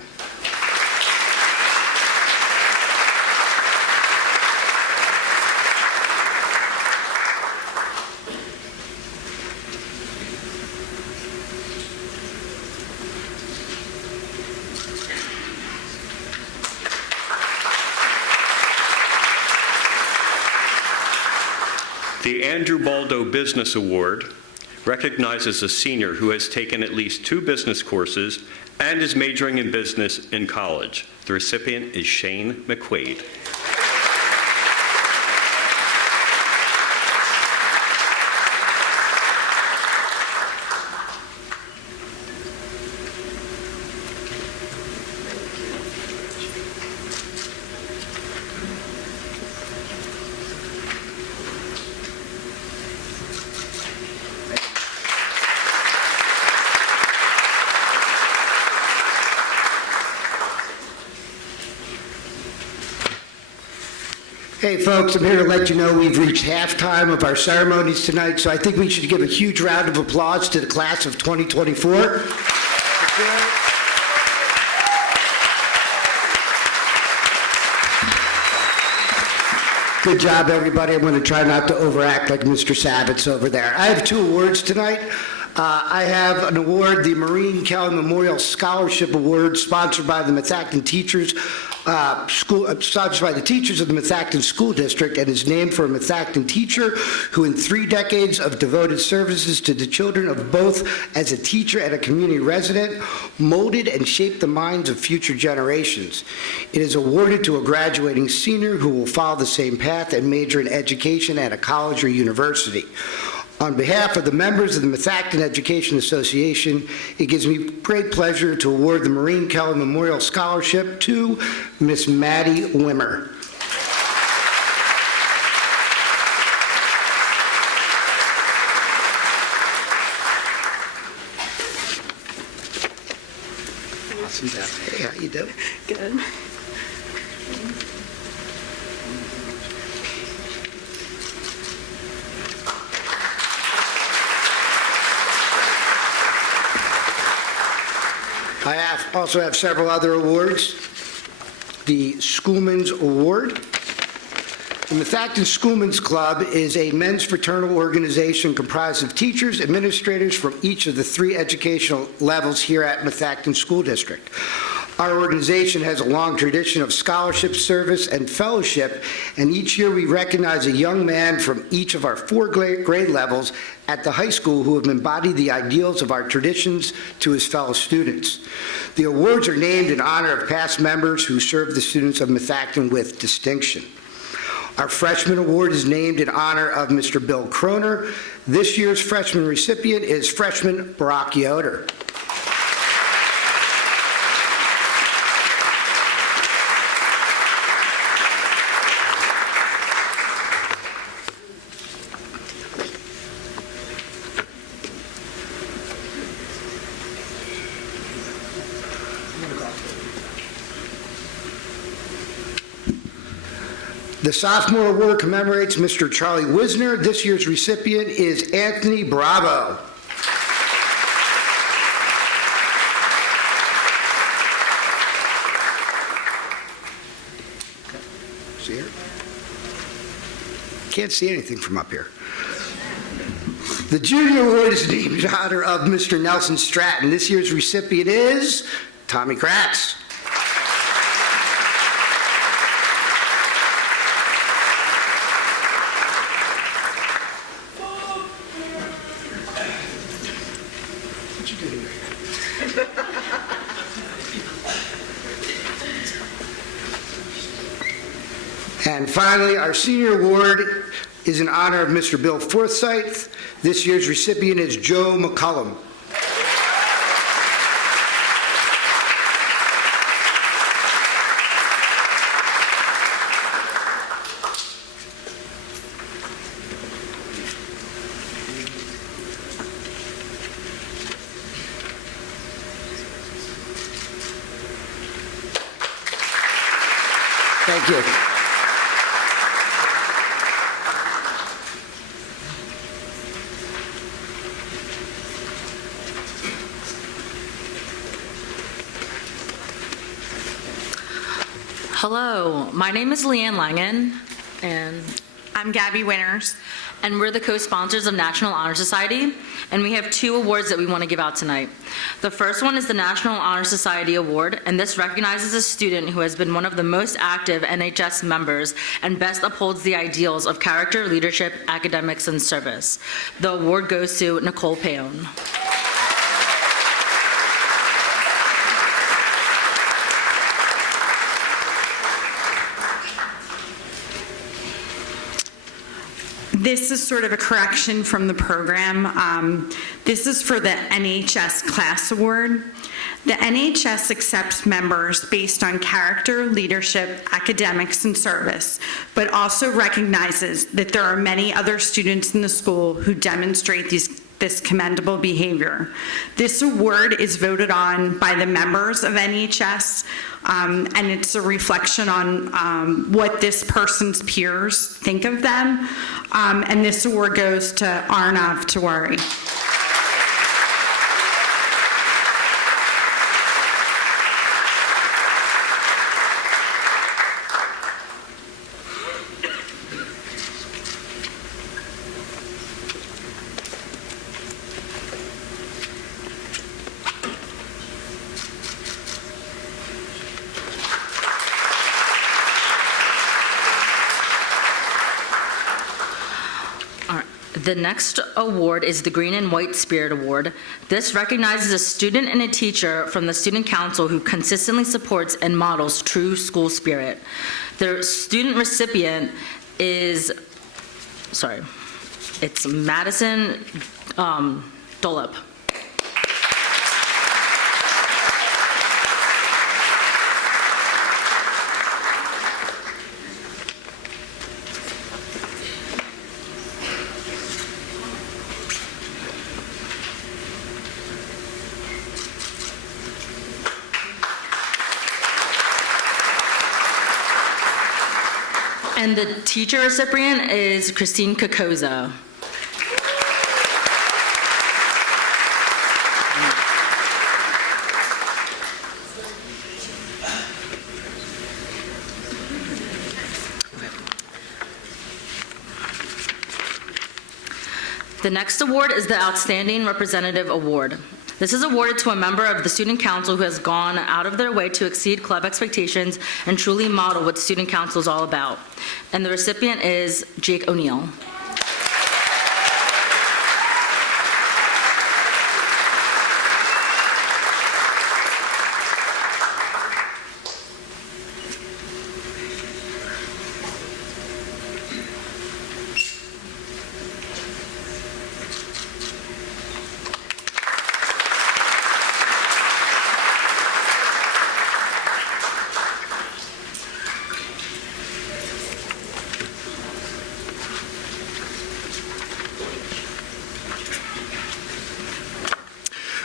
The Andrew Baldo Business Award recognizes a senior who has taken at least 2 business courses and is majoring in business in college. The recipient is Shane McQuaid. Hey folks, I'm here to let you know we've reached halftime of our ceremonies tonight, so I think we should give a huge round of applause to the class of 2024. Good job, everybody. I'm going to try not to overact like Mr. Savitz over there. I have 2 awards tonight. I have an award, the Maureen Kelly Memorial Scholarship Award, sponsored by the Methacton Teachers, sponsored by the teachers of the Methacton School District, and is named for a Methacton teacher who in 3 decades of devoted services to the children of both as a teacher and a community resident, molded and shaped the minds of future generations. It is awarded to a graduating senior who will follow the same path and major in education at a college or university. On behalf of the members of the Methacton Education Association, it gives me great pleasure to award the Maureen Kelly Memorial Scholarship to Miss Maddie Wimmer. Awesome. Hey, how you doing? Good. I also have several other awards. The Schoolman's Award. The Methacton Schoolman's Club is a men's fraternal organization comprised of teachers, administrators from each of the 3 educational levels here at Methacton School District. Our organization has a long tradition of scholarship, service, and fellowship, and each year we recognize a young man from each of our 4 grade levels at the high school who have embodied the ideals of our traditions to his fellow students. The awards are named in honor of past members who served the students of Methacton with distinction. Our freshman award is named in honor of Mr. Bill Croner. This year's freshman recipient is freshman Barack Yoder. The sophomore award commemorates Mr. Charlie Wisner. This year's recipient is Anthony Bravo. See here? Can't see anything from up here. The Junior Award is named in honor of Mr. Nelson Stratton. This year's recipient is Tommy Kratz. And finally, our senior award is in honor of Mr. Bill Forsyth. This year's recipient is Joe McCullum. Thank you. Hello, my name is Leanne Langen, and I'm Gabby Winters, and we're the co-sponsors of National Honor Society, and we have 2 awards that we want to give out tonight. The first one is the National Honor Society Award, and this recognizes a student who has been one of the most active NHS members and best upholds the ideals of character, leadership, academics, and service. The award goes to Nicole Paone. This is sort of a correction from the program. This is for the NHS Class Award. The NHS accepts members based on character, leadership, academics, and service, but also recognizes that there are many other students in the school who demonstrate this commendable behavior. This award is voted on by the members of NHS, and it's a reflection on what this person's peers think of them. And this award goes to Arnav Tiwari. The next award is the Green and White Spirit Award. This recognizes a student and a teacher from the Student Council who consistently supports and models true school spirit. The student recipient is, it's Madison Dolep. And the teacher recipient is Christine Kokoza. The next award is the Outstanding Representative Award. This is awarded to a member of the Student Council who has gone out of their way to exceed club expectations and truly model what Student Council is all about. And the recipient is Jake O'Neill.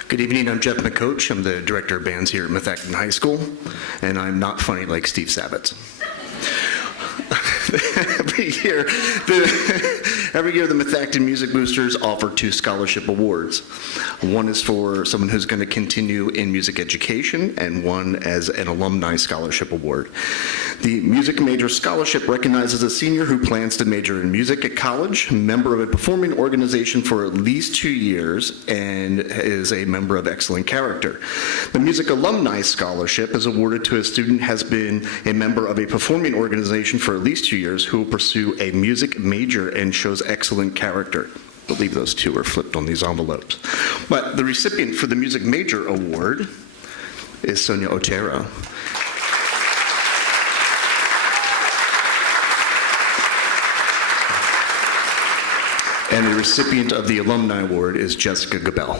Good evening, I'm Jeff McCoach. I'm the director of bands here at Methacton High School, and I'm not funny like Steve Sabatz. Every year, the Methacton Music Boosters offer 2 scholarship awards. One is for someone who's going to continue in music education, and one as an alumni scholarship award. The Music Major Scholarship recognizes a senior who plans to major in music at college, member of a performing organization for at least 2 years, and is a member of excellent character. The Music Alumni Scholarship is awarded to a student who has been a member of a performing organization for at least 2 years who will pursue a music major and shows excellent character. I believe those 2 are flipped on these envelopes. But the recipient for the Music Major Award is Sonia Otero. And the recipient of the Alumni Award is Jessica Gabel.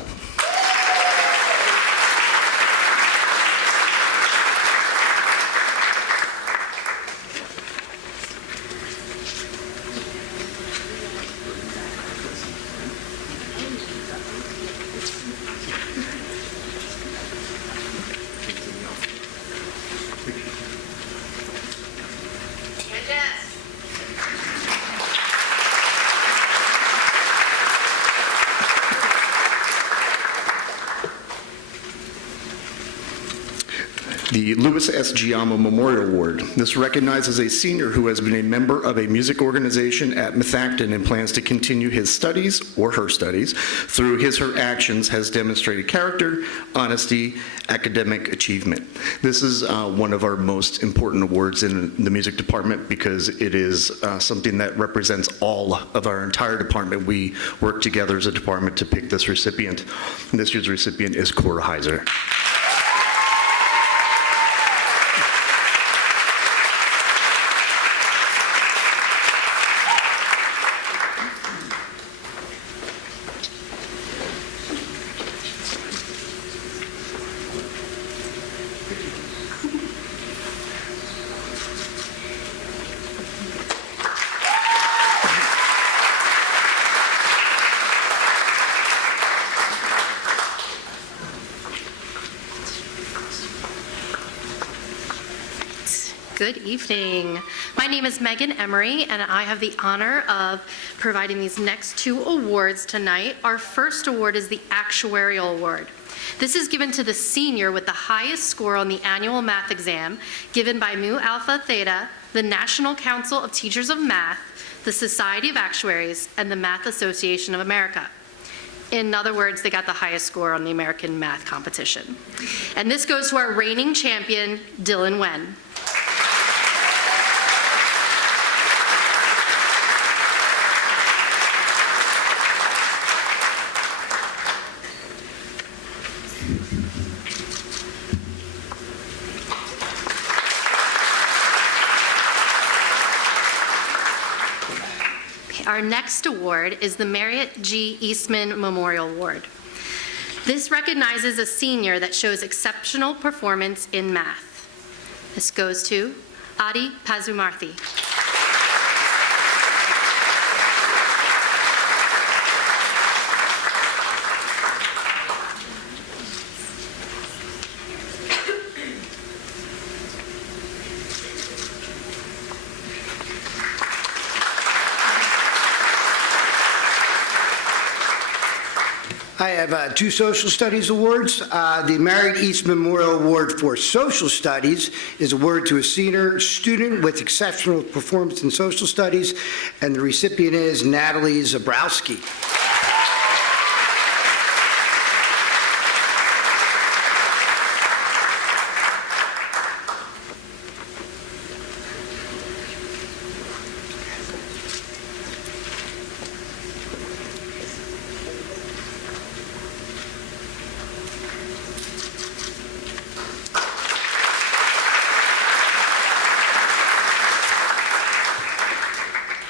The Louis S. Giammo Memorial Award. This recognizes a senior who has been a member of a music organization at Methacton and plans to continue his studies, or her studies, through his or her actions has demonstrated character, honesty, academic achievement. This is one of our most important awards in the music department because it is something that represents all of our entire department. We work together as a department to pick this recipient. And this year's recipient is Cora Heiser. Good evening. My name is Megan Emery, and I have the honor of providing these next 2 awards tonight. Our first award is the Actuarial Award. This is given to the senior with the highest score on the annual math exam, given by Mu Alpha Theta, the National Council of Teachers of Math, the Society of Actuaries, and the Math Association of America. In other words, they got the highest score on the American math competition. And this goes to our reigning champion, Dylan Wen. Our next award is the Marriott G. Eastman Memorial Award. This recognizes a senior that shows exceptional performance in math. This goes to Adi Pazumarthi. I have 2 social studies awards. The Marriott Eastman Memorial Award for Social Studies is awarded to a senior student with exceptional performance in social studies, and the recipient is Natalie Zabrowski.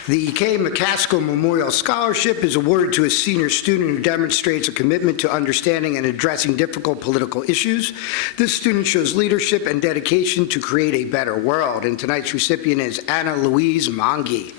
The K. McCaskill Memorial Scholarship is awarded to a senior student who demonstrates a commitment to understanding and addressing difficult political issues. This student shows leadership and dedication to create a better world. And tonight's recipient is Anna Louise Mongi.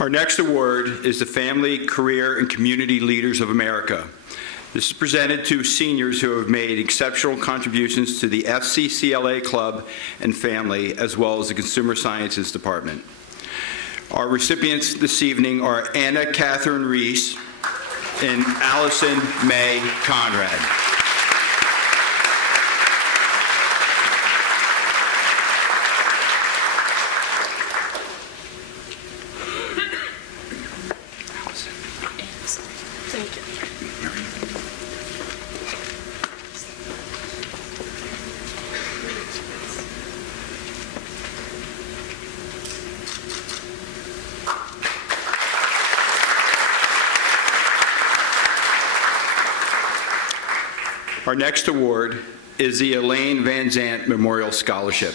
Our next award is the Family, Career, and Community Leaders of America. This is presented to seniors who have made exceptional contributions to the FCCLA Club and family, as well as the Consumer Sciences Department. Our recipients this evening are Anna Catherine Reese and Allison May Conrad. Our next award is the Elaine Van Zant Memorial Scholarship,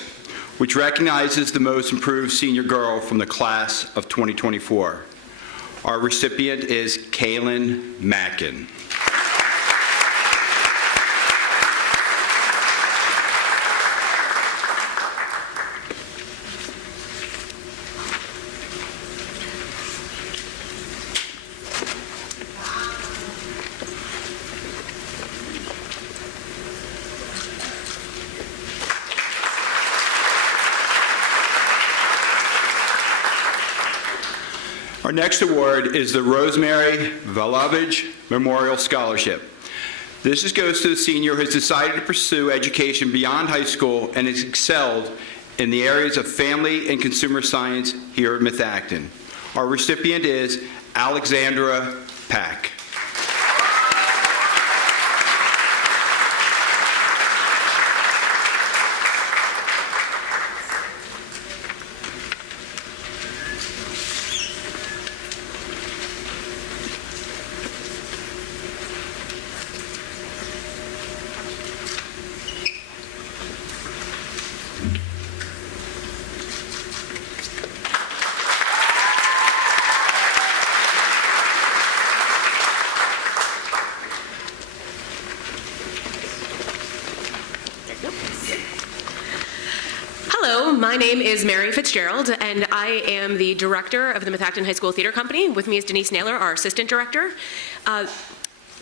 which recognizes the most improved senior girl from the class of 2024. Our recipient is Kaylin Mackin. Our next award is the Rosemary Valovich Memorial Scholarship. This goes to the senior who has decided to pursue education beyond high school and has excelled in the areas of family and consumer science here at Methacton. Our recipient is Alexandra Pack. Hello, my name is Mary Fitzgerald, and I am the director of the Methacton High School Theater Company. With me is Denise Naylor, our assistant director.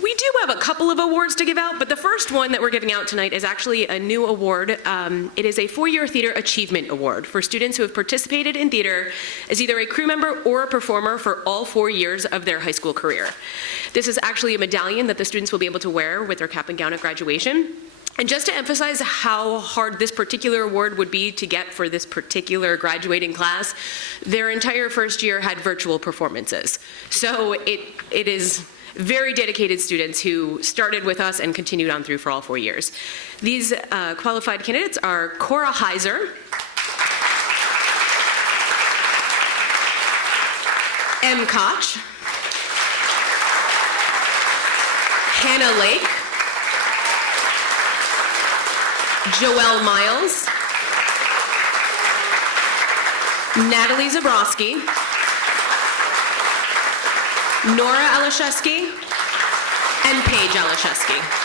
We do have a couple of awards to give out, but the first one that we're giving out tonight is actually a new award. It is a 4-year Theater Achievement Award for students who have participated in theater as either a crew member or a performer for all 4 years of their high school career. This is actually a medallion that the students will be able to wear with their cap and gown at graduation. And just to emphasize how hard this particular award would be to get for this particular graduating class, their entire first year had virtual performances. So it is very dedicated students who started with us and continued on through for all 4 years. These qualified candidates are Cora Heiser, M. Koch, Hannah Lake, Joelle Miles, Natalie Zabrowski, Nora Alashewski, and Paige Alashewski.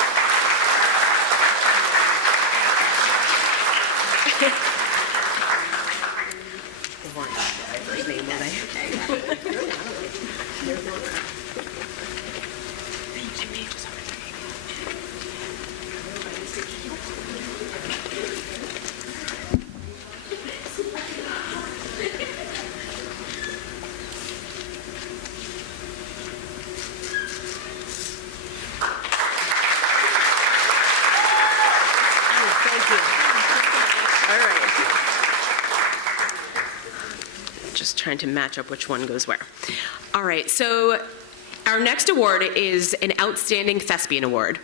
Trying to match up which one goes where. All right, so our next award is an Outstanding Thespian Award.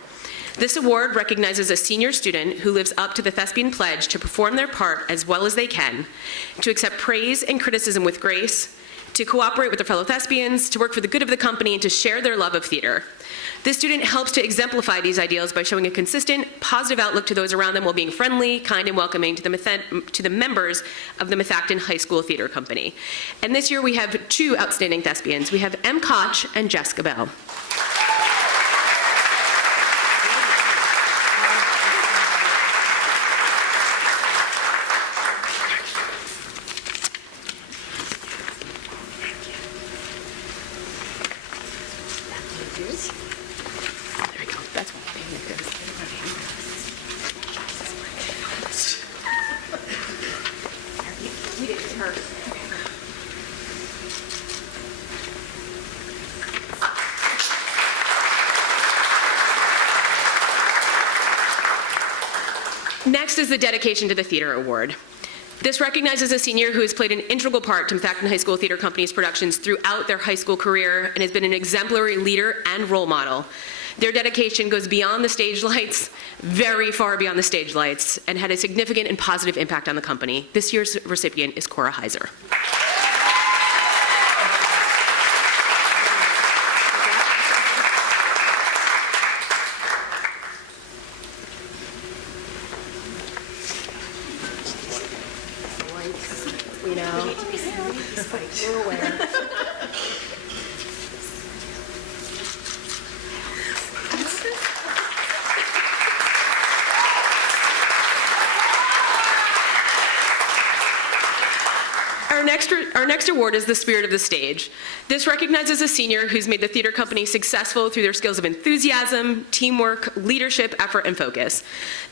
This award recognizes a senior student who lives up to the thespian pledge to perform their part as well as they can, to accept praise and criticism with grace, to cooperate with their fellow thespians, to work for the good of the company, and to share their love of theater. This student helps to exemplify these ideals by showing a consistent, positive outlook to those around them while being friendly, kind, and welcoming to the members of the Methacton High School Theater Company. And this year we have 2 outstanding thespians. We have M. Koch and Jessica Bell. Next is the Dedication to the Theater Award. This recognizes a senior who has played an integral part to Methacton High School Theater Company's productions throughout their high school career and has been an exemplary leader and role model. Their dedication goes beyond the stage lights, very far beyond the stage lights, and had a significant and positive impact on the company. This year's recipient is Cora Heiser. Our next award is the Spirit of the Stage. This recognizes a senior who's made the theater company successful through their skills of enthusiasm, teamwork, leadership, effort, and focus.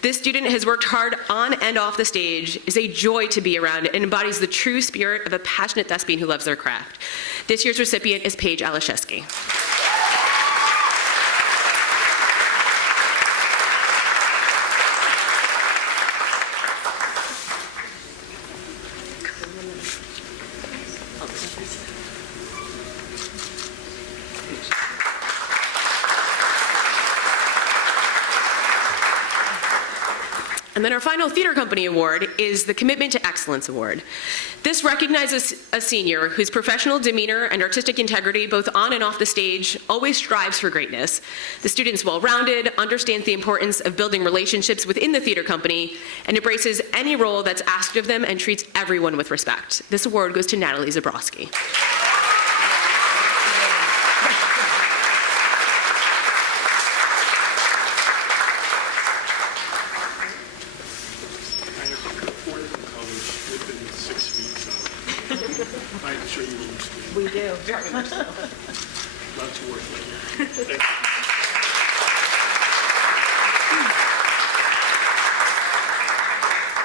This student has worked hard on and off the stage, is a joy to be around, and embodies the true spirit of a passionate thespian who loves their craft. This year's recipient is Paige Alashewski. And then our final theater company award is the Commitment to Excellence Award. This recognizes a senior whose professional demeanor and artistic integrity, both on and off the stage, always strives for greatness. The student's well-rounded, understands the importance of building relationships within the theater company, and embraces any role that's asked of them and treats everyone with respect. This award goes to Natalie Zabrowski. I'm sure you will. We do, very much so. Lots of work later. Thank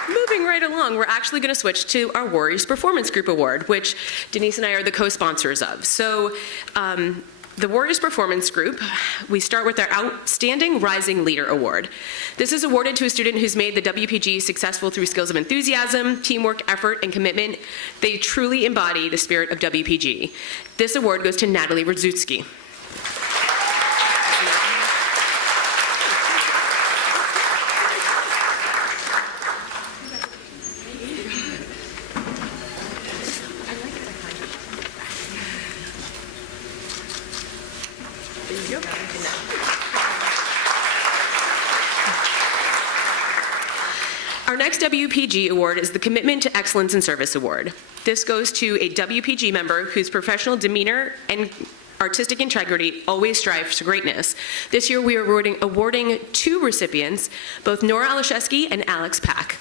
you. Moving right along, we're actually going to switch to our Warriors Performance Group Award, which Denise and I are the co-sponsors of. So the Warriors Performance Group, we start with our Outstanding Rising Leader Award. This is awarded to a student who's made the WPG successful through skills of enthusiasm, teamwork, effort, and commitment. They truly embody the spirit of WPG. This award goes to Natalie Radzutski. Our next WPG award is the Commitment to Excellence in Service Award. This goes to a WPG member whose professional demeanor and artistic integrity always strives to greatness. This year we are awarding two recipients, both Nora Alashewski and Alex Pack.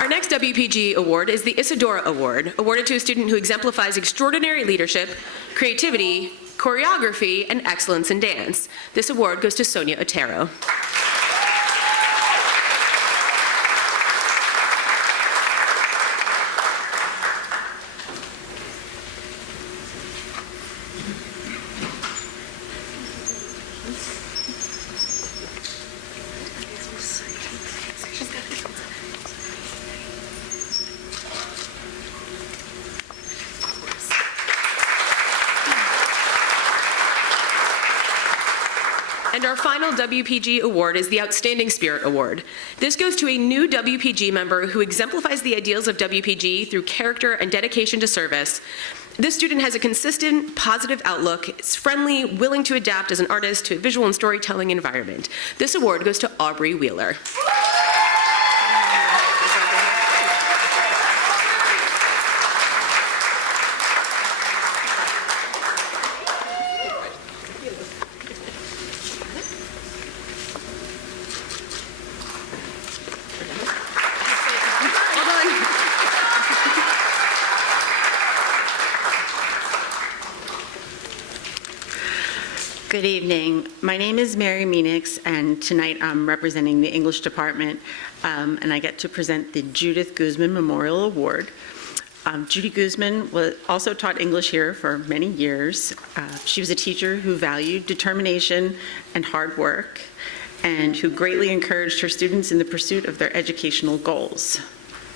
Our next WPG award is the Isadora Award, awarded to a student who exemplifies extraordinary leadership, creativity, choreography, and excellence in dance. This award goes to Sonia Otero. And our final WPG award is the Outstanding Spirit Award. This goes to a new WPG member who exemplifies the ideals of WPG through character and dedication to service. This student has a consistent, positive outlook, is friendly, willing to adapt as an artist to a visual and storytelling environment. This award goes to Aubrey Wheeler. Good evening. My name is Mary Meanix, and tonight I'm representing the English department, and I get to present the Judith Guzman Memorial Award. Judy Guzman also taught English here for many years. She was a teacher who valued determination and hard work, and who greatly encouraged her students in the pursuit of their educational goals.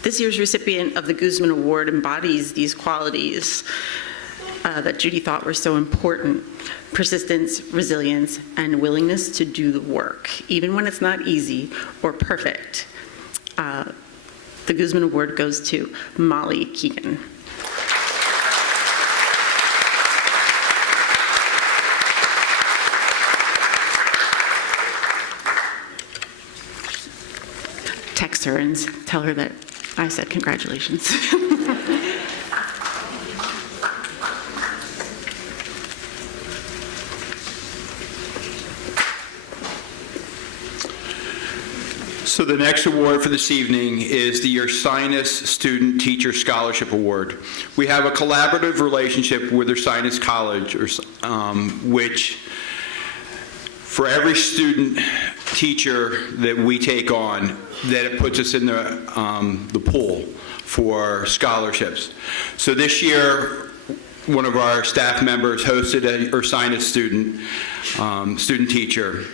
This year's recipient of the Guzman Award embodies these qualities that Judy thought were so important: persistence, resilience, and willingness to do the work, even when it's not easy or perfect. The Guzman Award goes to Molly Keegan. Text her and tell her that I said congratulations. So the next award for this evening is the Ursinus Student Teacher Scholarship Award. We have a collaborative relationship with Ursinus College, which for every student teacher that we take on, that it puts us in the pool for scholarships. So this year, one of our staff members hosted a Ursinus student teacher,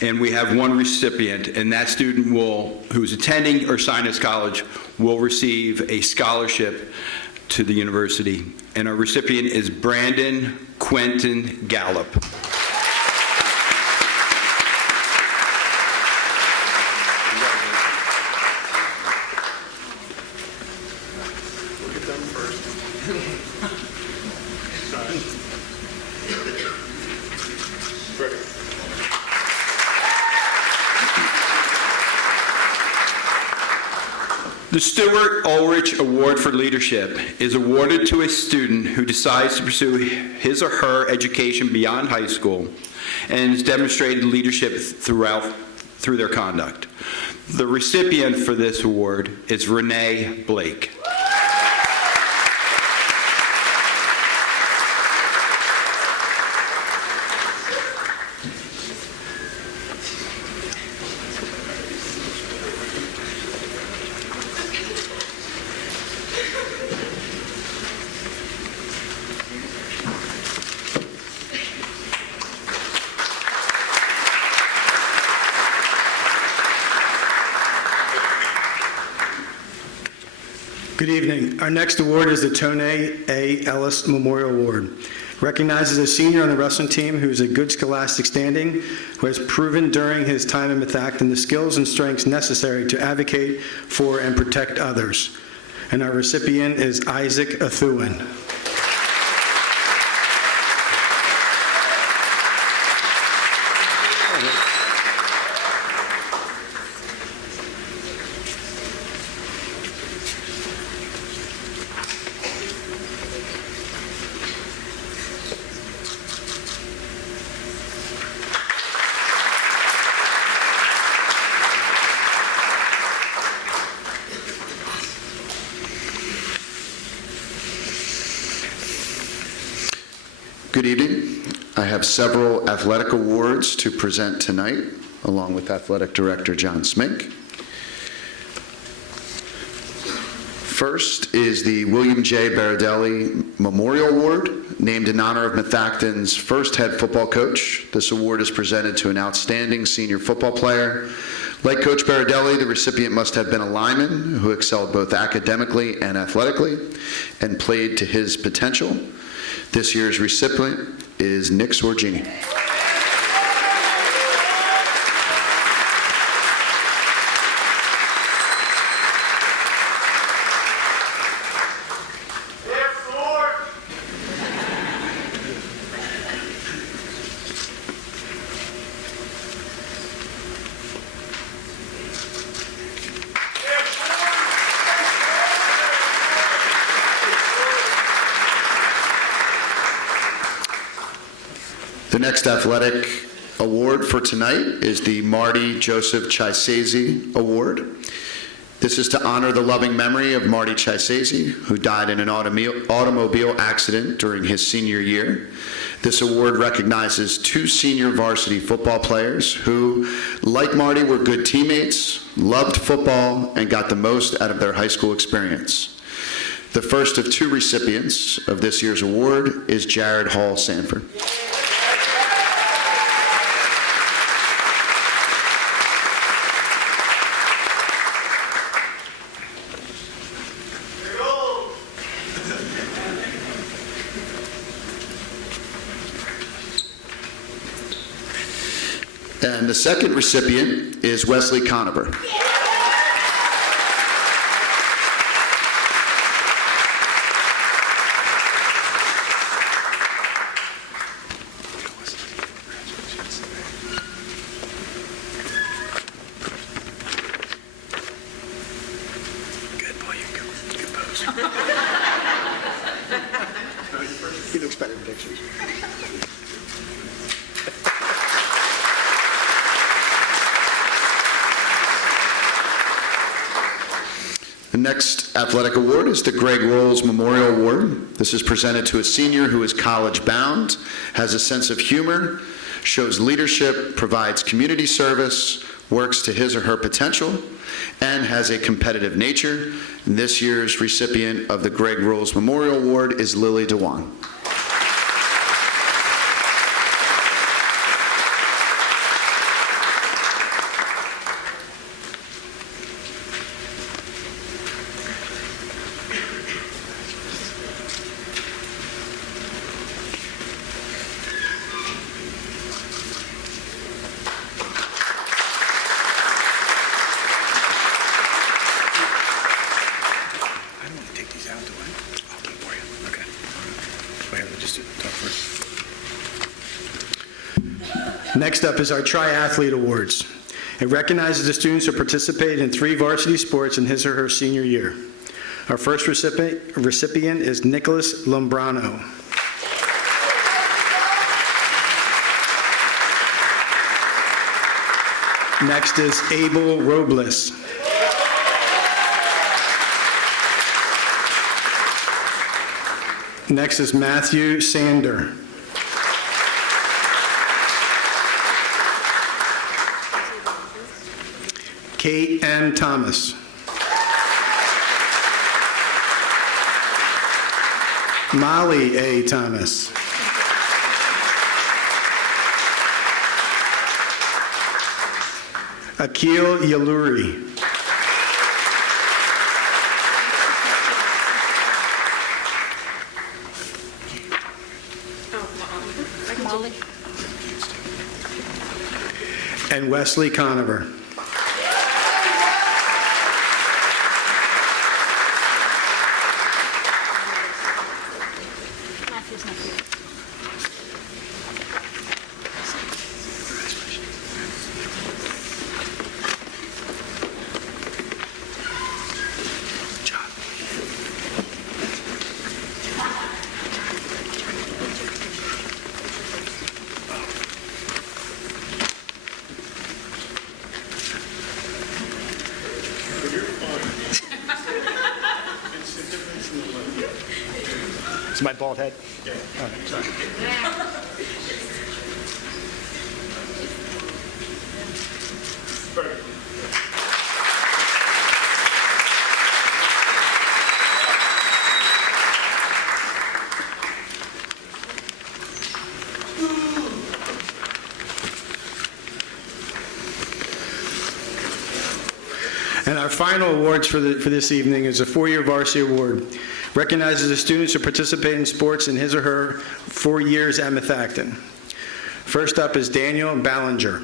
and we have one recipient, and that student who's attending Ursinus College will receive a scholarship to the university. And our recipient is Brandon Quentin Gallup. The Stuart Ulrich Award for Leadership is awarded to a student who decides to pursue his or her education beyond high school and has demonstrated leadership through their conduct. The recipient for this award is Renee Blake. Good evening. Our next award is the Tone A. Ellis Memorial Award. Recognizes a senior on the wrestling team who is a good scholastic standing, who has proven during his time in Methacton the skills and strengths necessary to advocate for and protect others. And our recipient is Isaac Athuan. Good evening. I have several athletic awards to present tonight, along with Athletic Director John Smink. First is the William J. Baradelli Memorial Award, named in honor of Methacton's first head football coach. This award is presented to an outstanding senior football player. Like Coach Baradelli, the recipient must have been a lineman who excelled both academically and athletically and played to his potential. This year's recipient is Nick Sorgini. The next athletic award for tonight is the Marty Joseph Chisese Award. This is to honor the loving memory of Marty Chisese, who died in an automobile accident during his senior year. This award recognizes 2 senior varsity football players who, like Marty, were good teammates, loved football, and got the most out of their high school experience. The first of 2 recipients of this year's award is Jared Hall Sanford. And the second recipient is Wesley Conover. Good boy, you pose. He looks better in pictures. The next athletic award is the Greg Rolls Memorial Award. This is presented to a senior who is college-bound, has a sense of humor, shows leadership, provides community service, works to his or her potential, and has a competitive nature. And this year's recipient of the Greg Rolls Memorial Award is Lily Dewan. Next up is our Triathlete Awards. It recognizes the students who participated in 3 varsity sports in his or her senior year. Our first recipient is Nicholas Lombrano. Next is Abel Robles. Next is Matthew Sander. Kate M. Thomas. Molly A. Thomas. Akil Yaluri. And Wesley Conover. Is my bald head? Yeah. All right, sorry. And our final awards for this evening is a 4-year varsity award. Recognizes the students who participate in sports in his or her 4 years at Methacton. First up is Daniel Ballinger.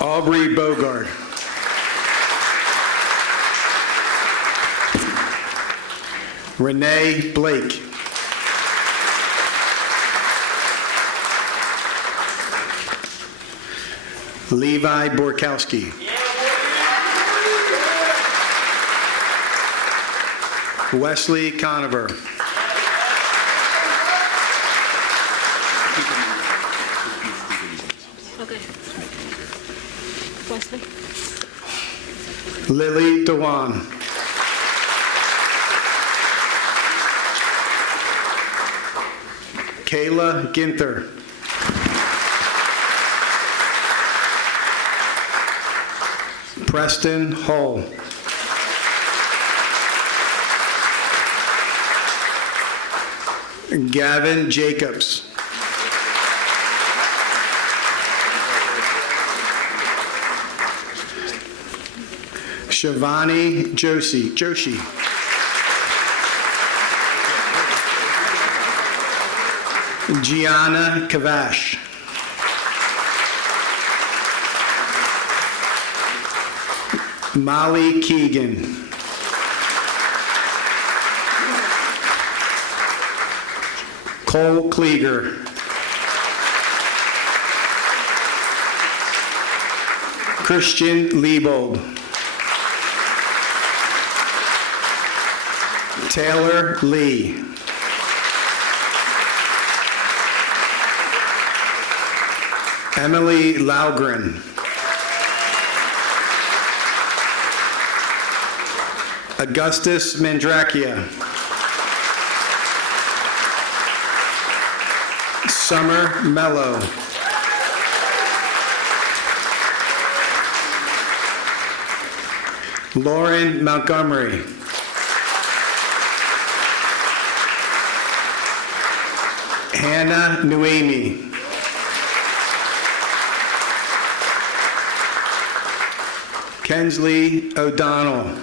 Aubrey Bogard. Renee Blake. Levi Borkowski. Wesley Conover. Lily Dewan. Kayla Ginther. Preston Hull. Gavin Jacobs. Shivani Joshi. Gianna Kavash. Molly Keegan. Cole Klieger. Christian Liebold. Taylor Lee. Emily Laugren. Augustus Mandrakia. Summer Mello. Lauren Montgomery. Hannah Nuemi. Kensley O'Donnell.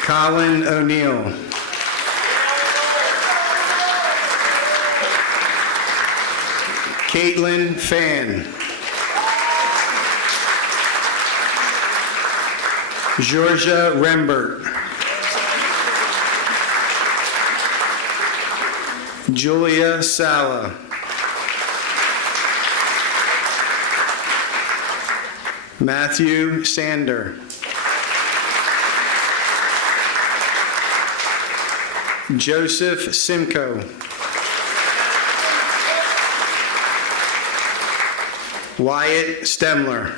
Colin O'Neill. Caitlin Fan. Georgia Rembert. Julia Sala. Matthew Sander. Joseph Simcoe. Wyatt Stemler.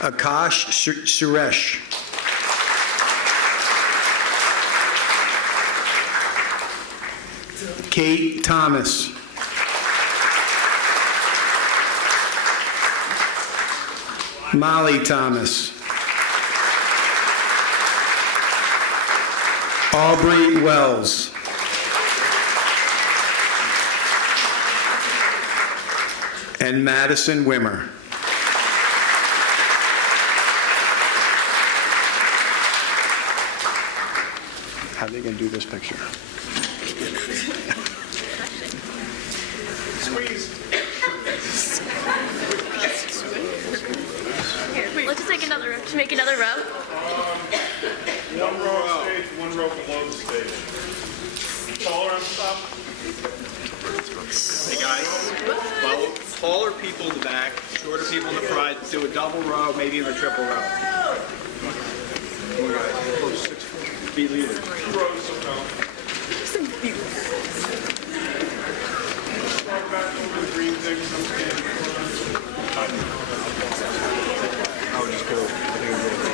Akash Suresh. Kate Thomas. Molly Thomas. Aubrey Wells. And Madison Wimmer. How are they going to do this picture? Squeeze. Here, let's just make another row. Just make another row. One row on stage, one row below the stage. Taller on top. Hey guys, taller people in the back, shorter people in the front, do a double row, maybe even a triple row. Be leaders. 2 rows of row. Start back over the green thing, some standing. I would just go, I think we'll go.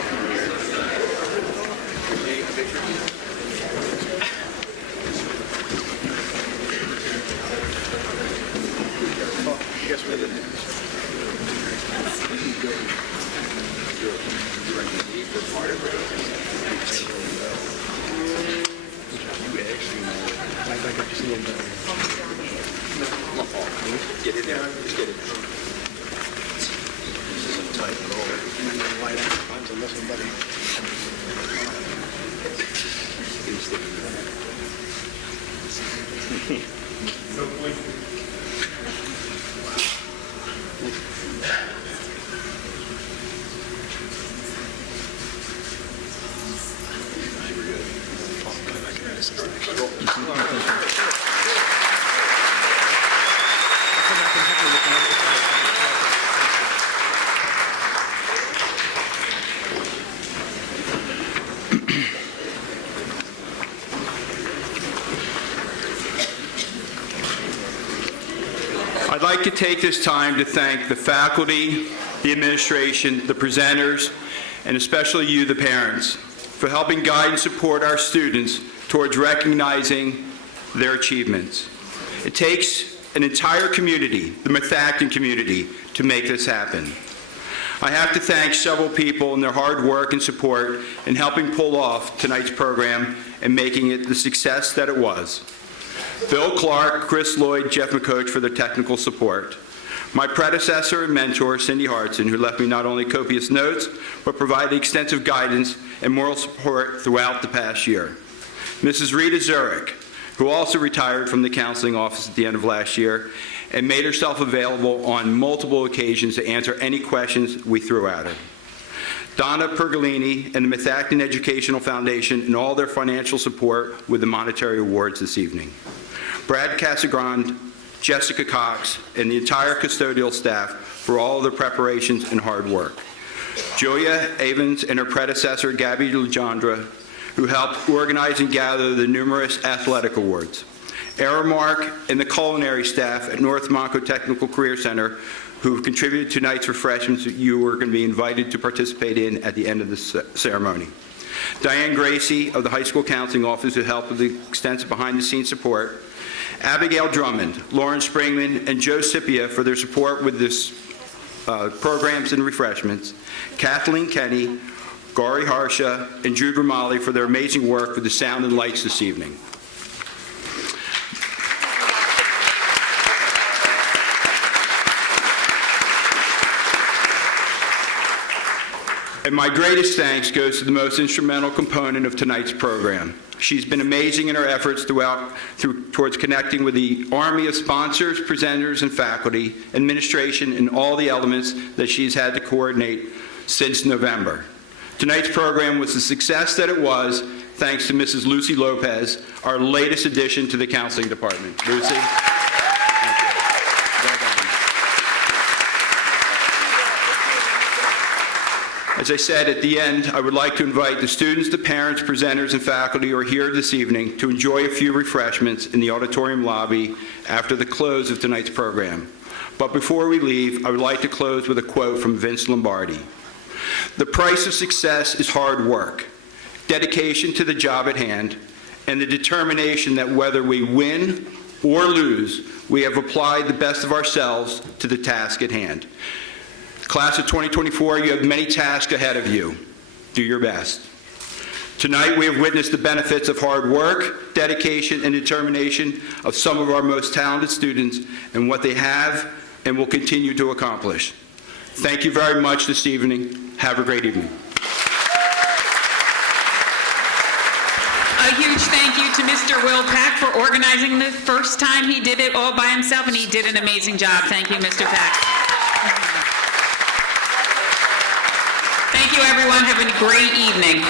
Guess what it is? Get it down, just get it. Tight roll. Light out, I'm listening, buddy. No blinking. to take this time to thank the faculty, the administration, the presenters, and especially you, the parents, for helping guide and support our students towards recognizing their achievements. It takes an entire community, the Methacton community, to make this happen. I have to thank several people and their hard work and support in helping pull off tonight's program and making it the success that it was. Bill Clark, Chris Lloyd, Jeff McCoach for their technical support. My predecessor and mentor, Cindy Hartson, who left me not only copious notes, but provided extensive guidance and moral support throughout the past year. Mrs. Rita Zurich, who also retired from the counseling office at the end of last year and made herself available on multiple occasions to answer any questions we threw at her. Donna Pergolini and the Methacton Educational Foundation and all their financial support with the monetary awards this evening. Brad Casagrande, Jessica Cox, and the entire custodial staff for all of their preparations and hard work. Julia Avens and her predecessor, Gabby Legendre, who helped organize and gather the numerous athletic awards. Aramark and the culinary staff at North Monco Technical Career Center, who have contributed to tonight's refreshments that you are going to be invited to participate in at the end of the ceremony. Diane Gracie of the High School Counseling Office, who helped with the extensive behind-the-scenes support. Abigail Drummond, Lauren Springman, and Joe Scipia for their support with this programs and refreshments. Kathleen Kenny, Gary Harsha, and Jude Romali for their amazing work with the sound and lights this evening. And my greatest thanks goes to the most instrumental component of tonight's program. She's been amazing in her efforts towards connecting with the army of sponsors, presenters, and faculty, administration, and all the elements that she's had to coordinate since November. Tonight's program was the success that it was thanks to Mrs. Lucy Lopez, our latest addition to the counseling department. Lucy? As I said at the end, I would like to invite the students, the parents, presenters, and faculty who are here this evening to enjoy a few refreshments in the auditorium lobby after the close of tonight's program. But before we leave, I would like to close with a quote from Vince Lombardi. "The price of success is hard work, dedication to the job at hand, and the determination that whether we win or lose, we have applied the best of ourselves to the task at hand." Class of 2024, you have many tasks ahead of you. Do your best. Tonight, we have witnessed the benefits of hard work, dedication, and determination of some of our most talented students and what they have and will continue to accomplish. Thank you very much this evening. Have a great evening. A huge thank you to Mr. Will Pack for organizing the first time. He did it all by himself, and he did an amazing job. Thank you, Mr. Pack. Thank you, everyone. Have a great evening.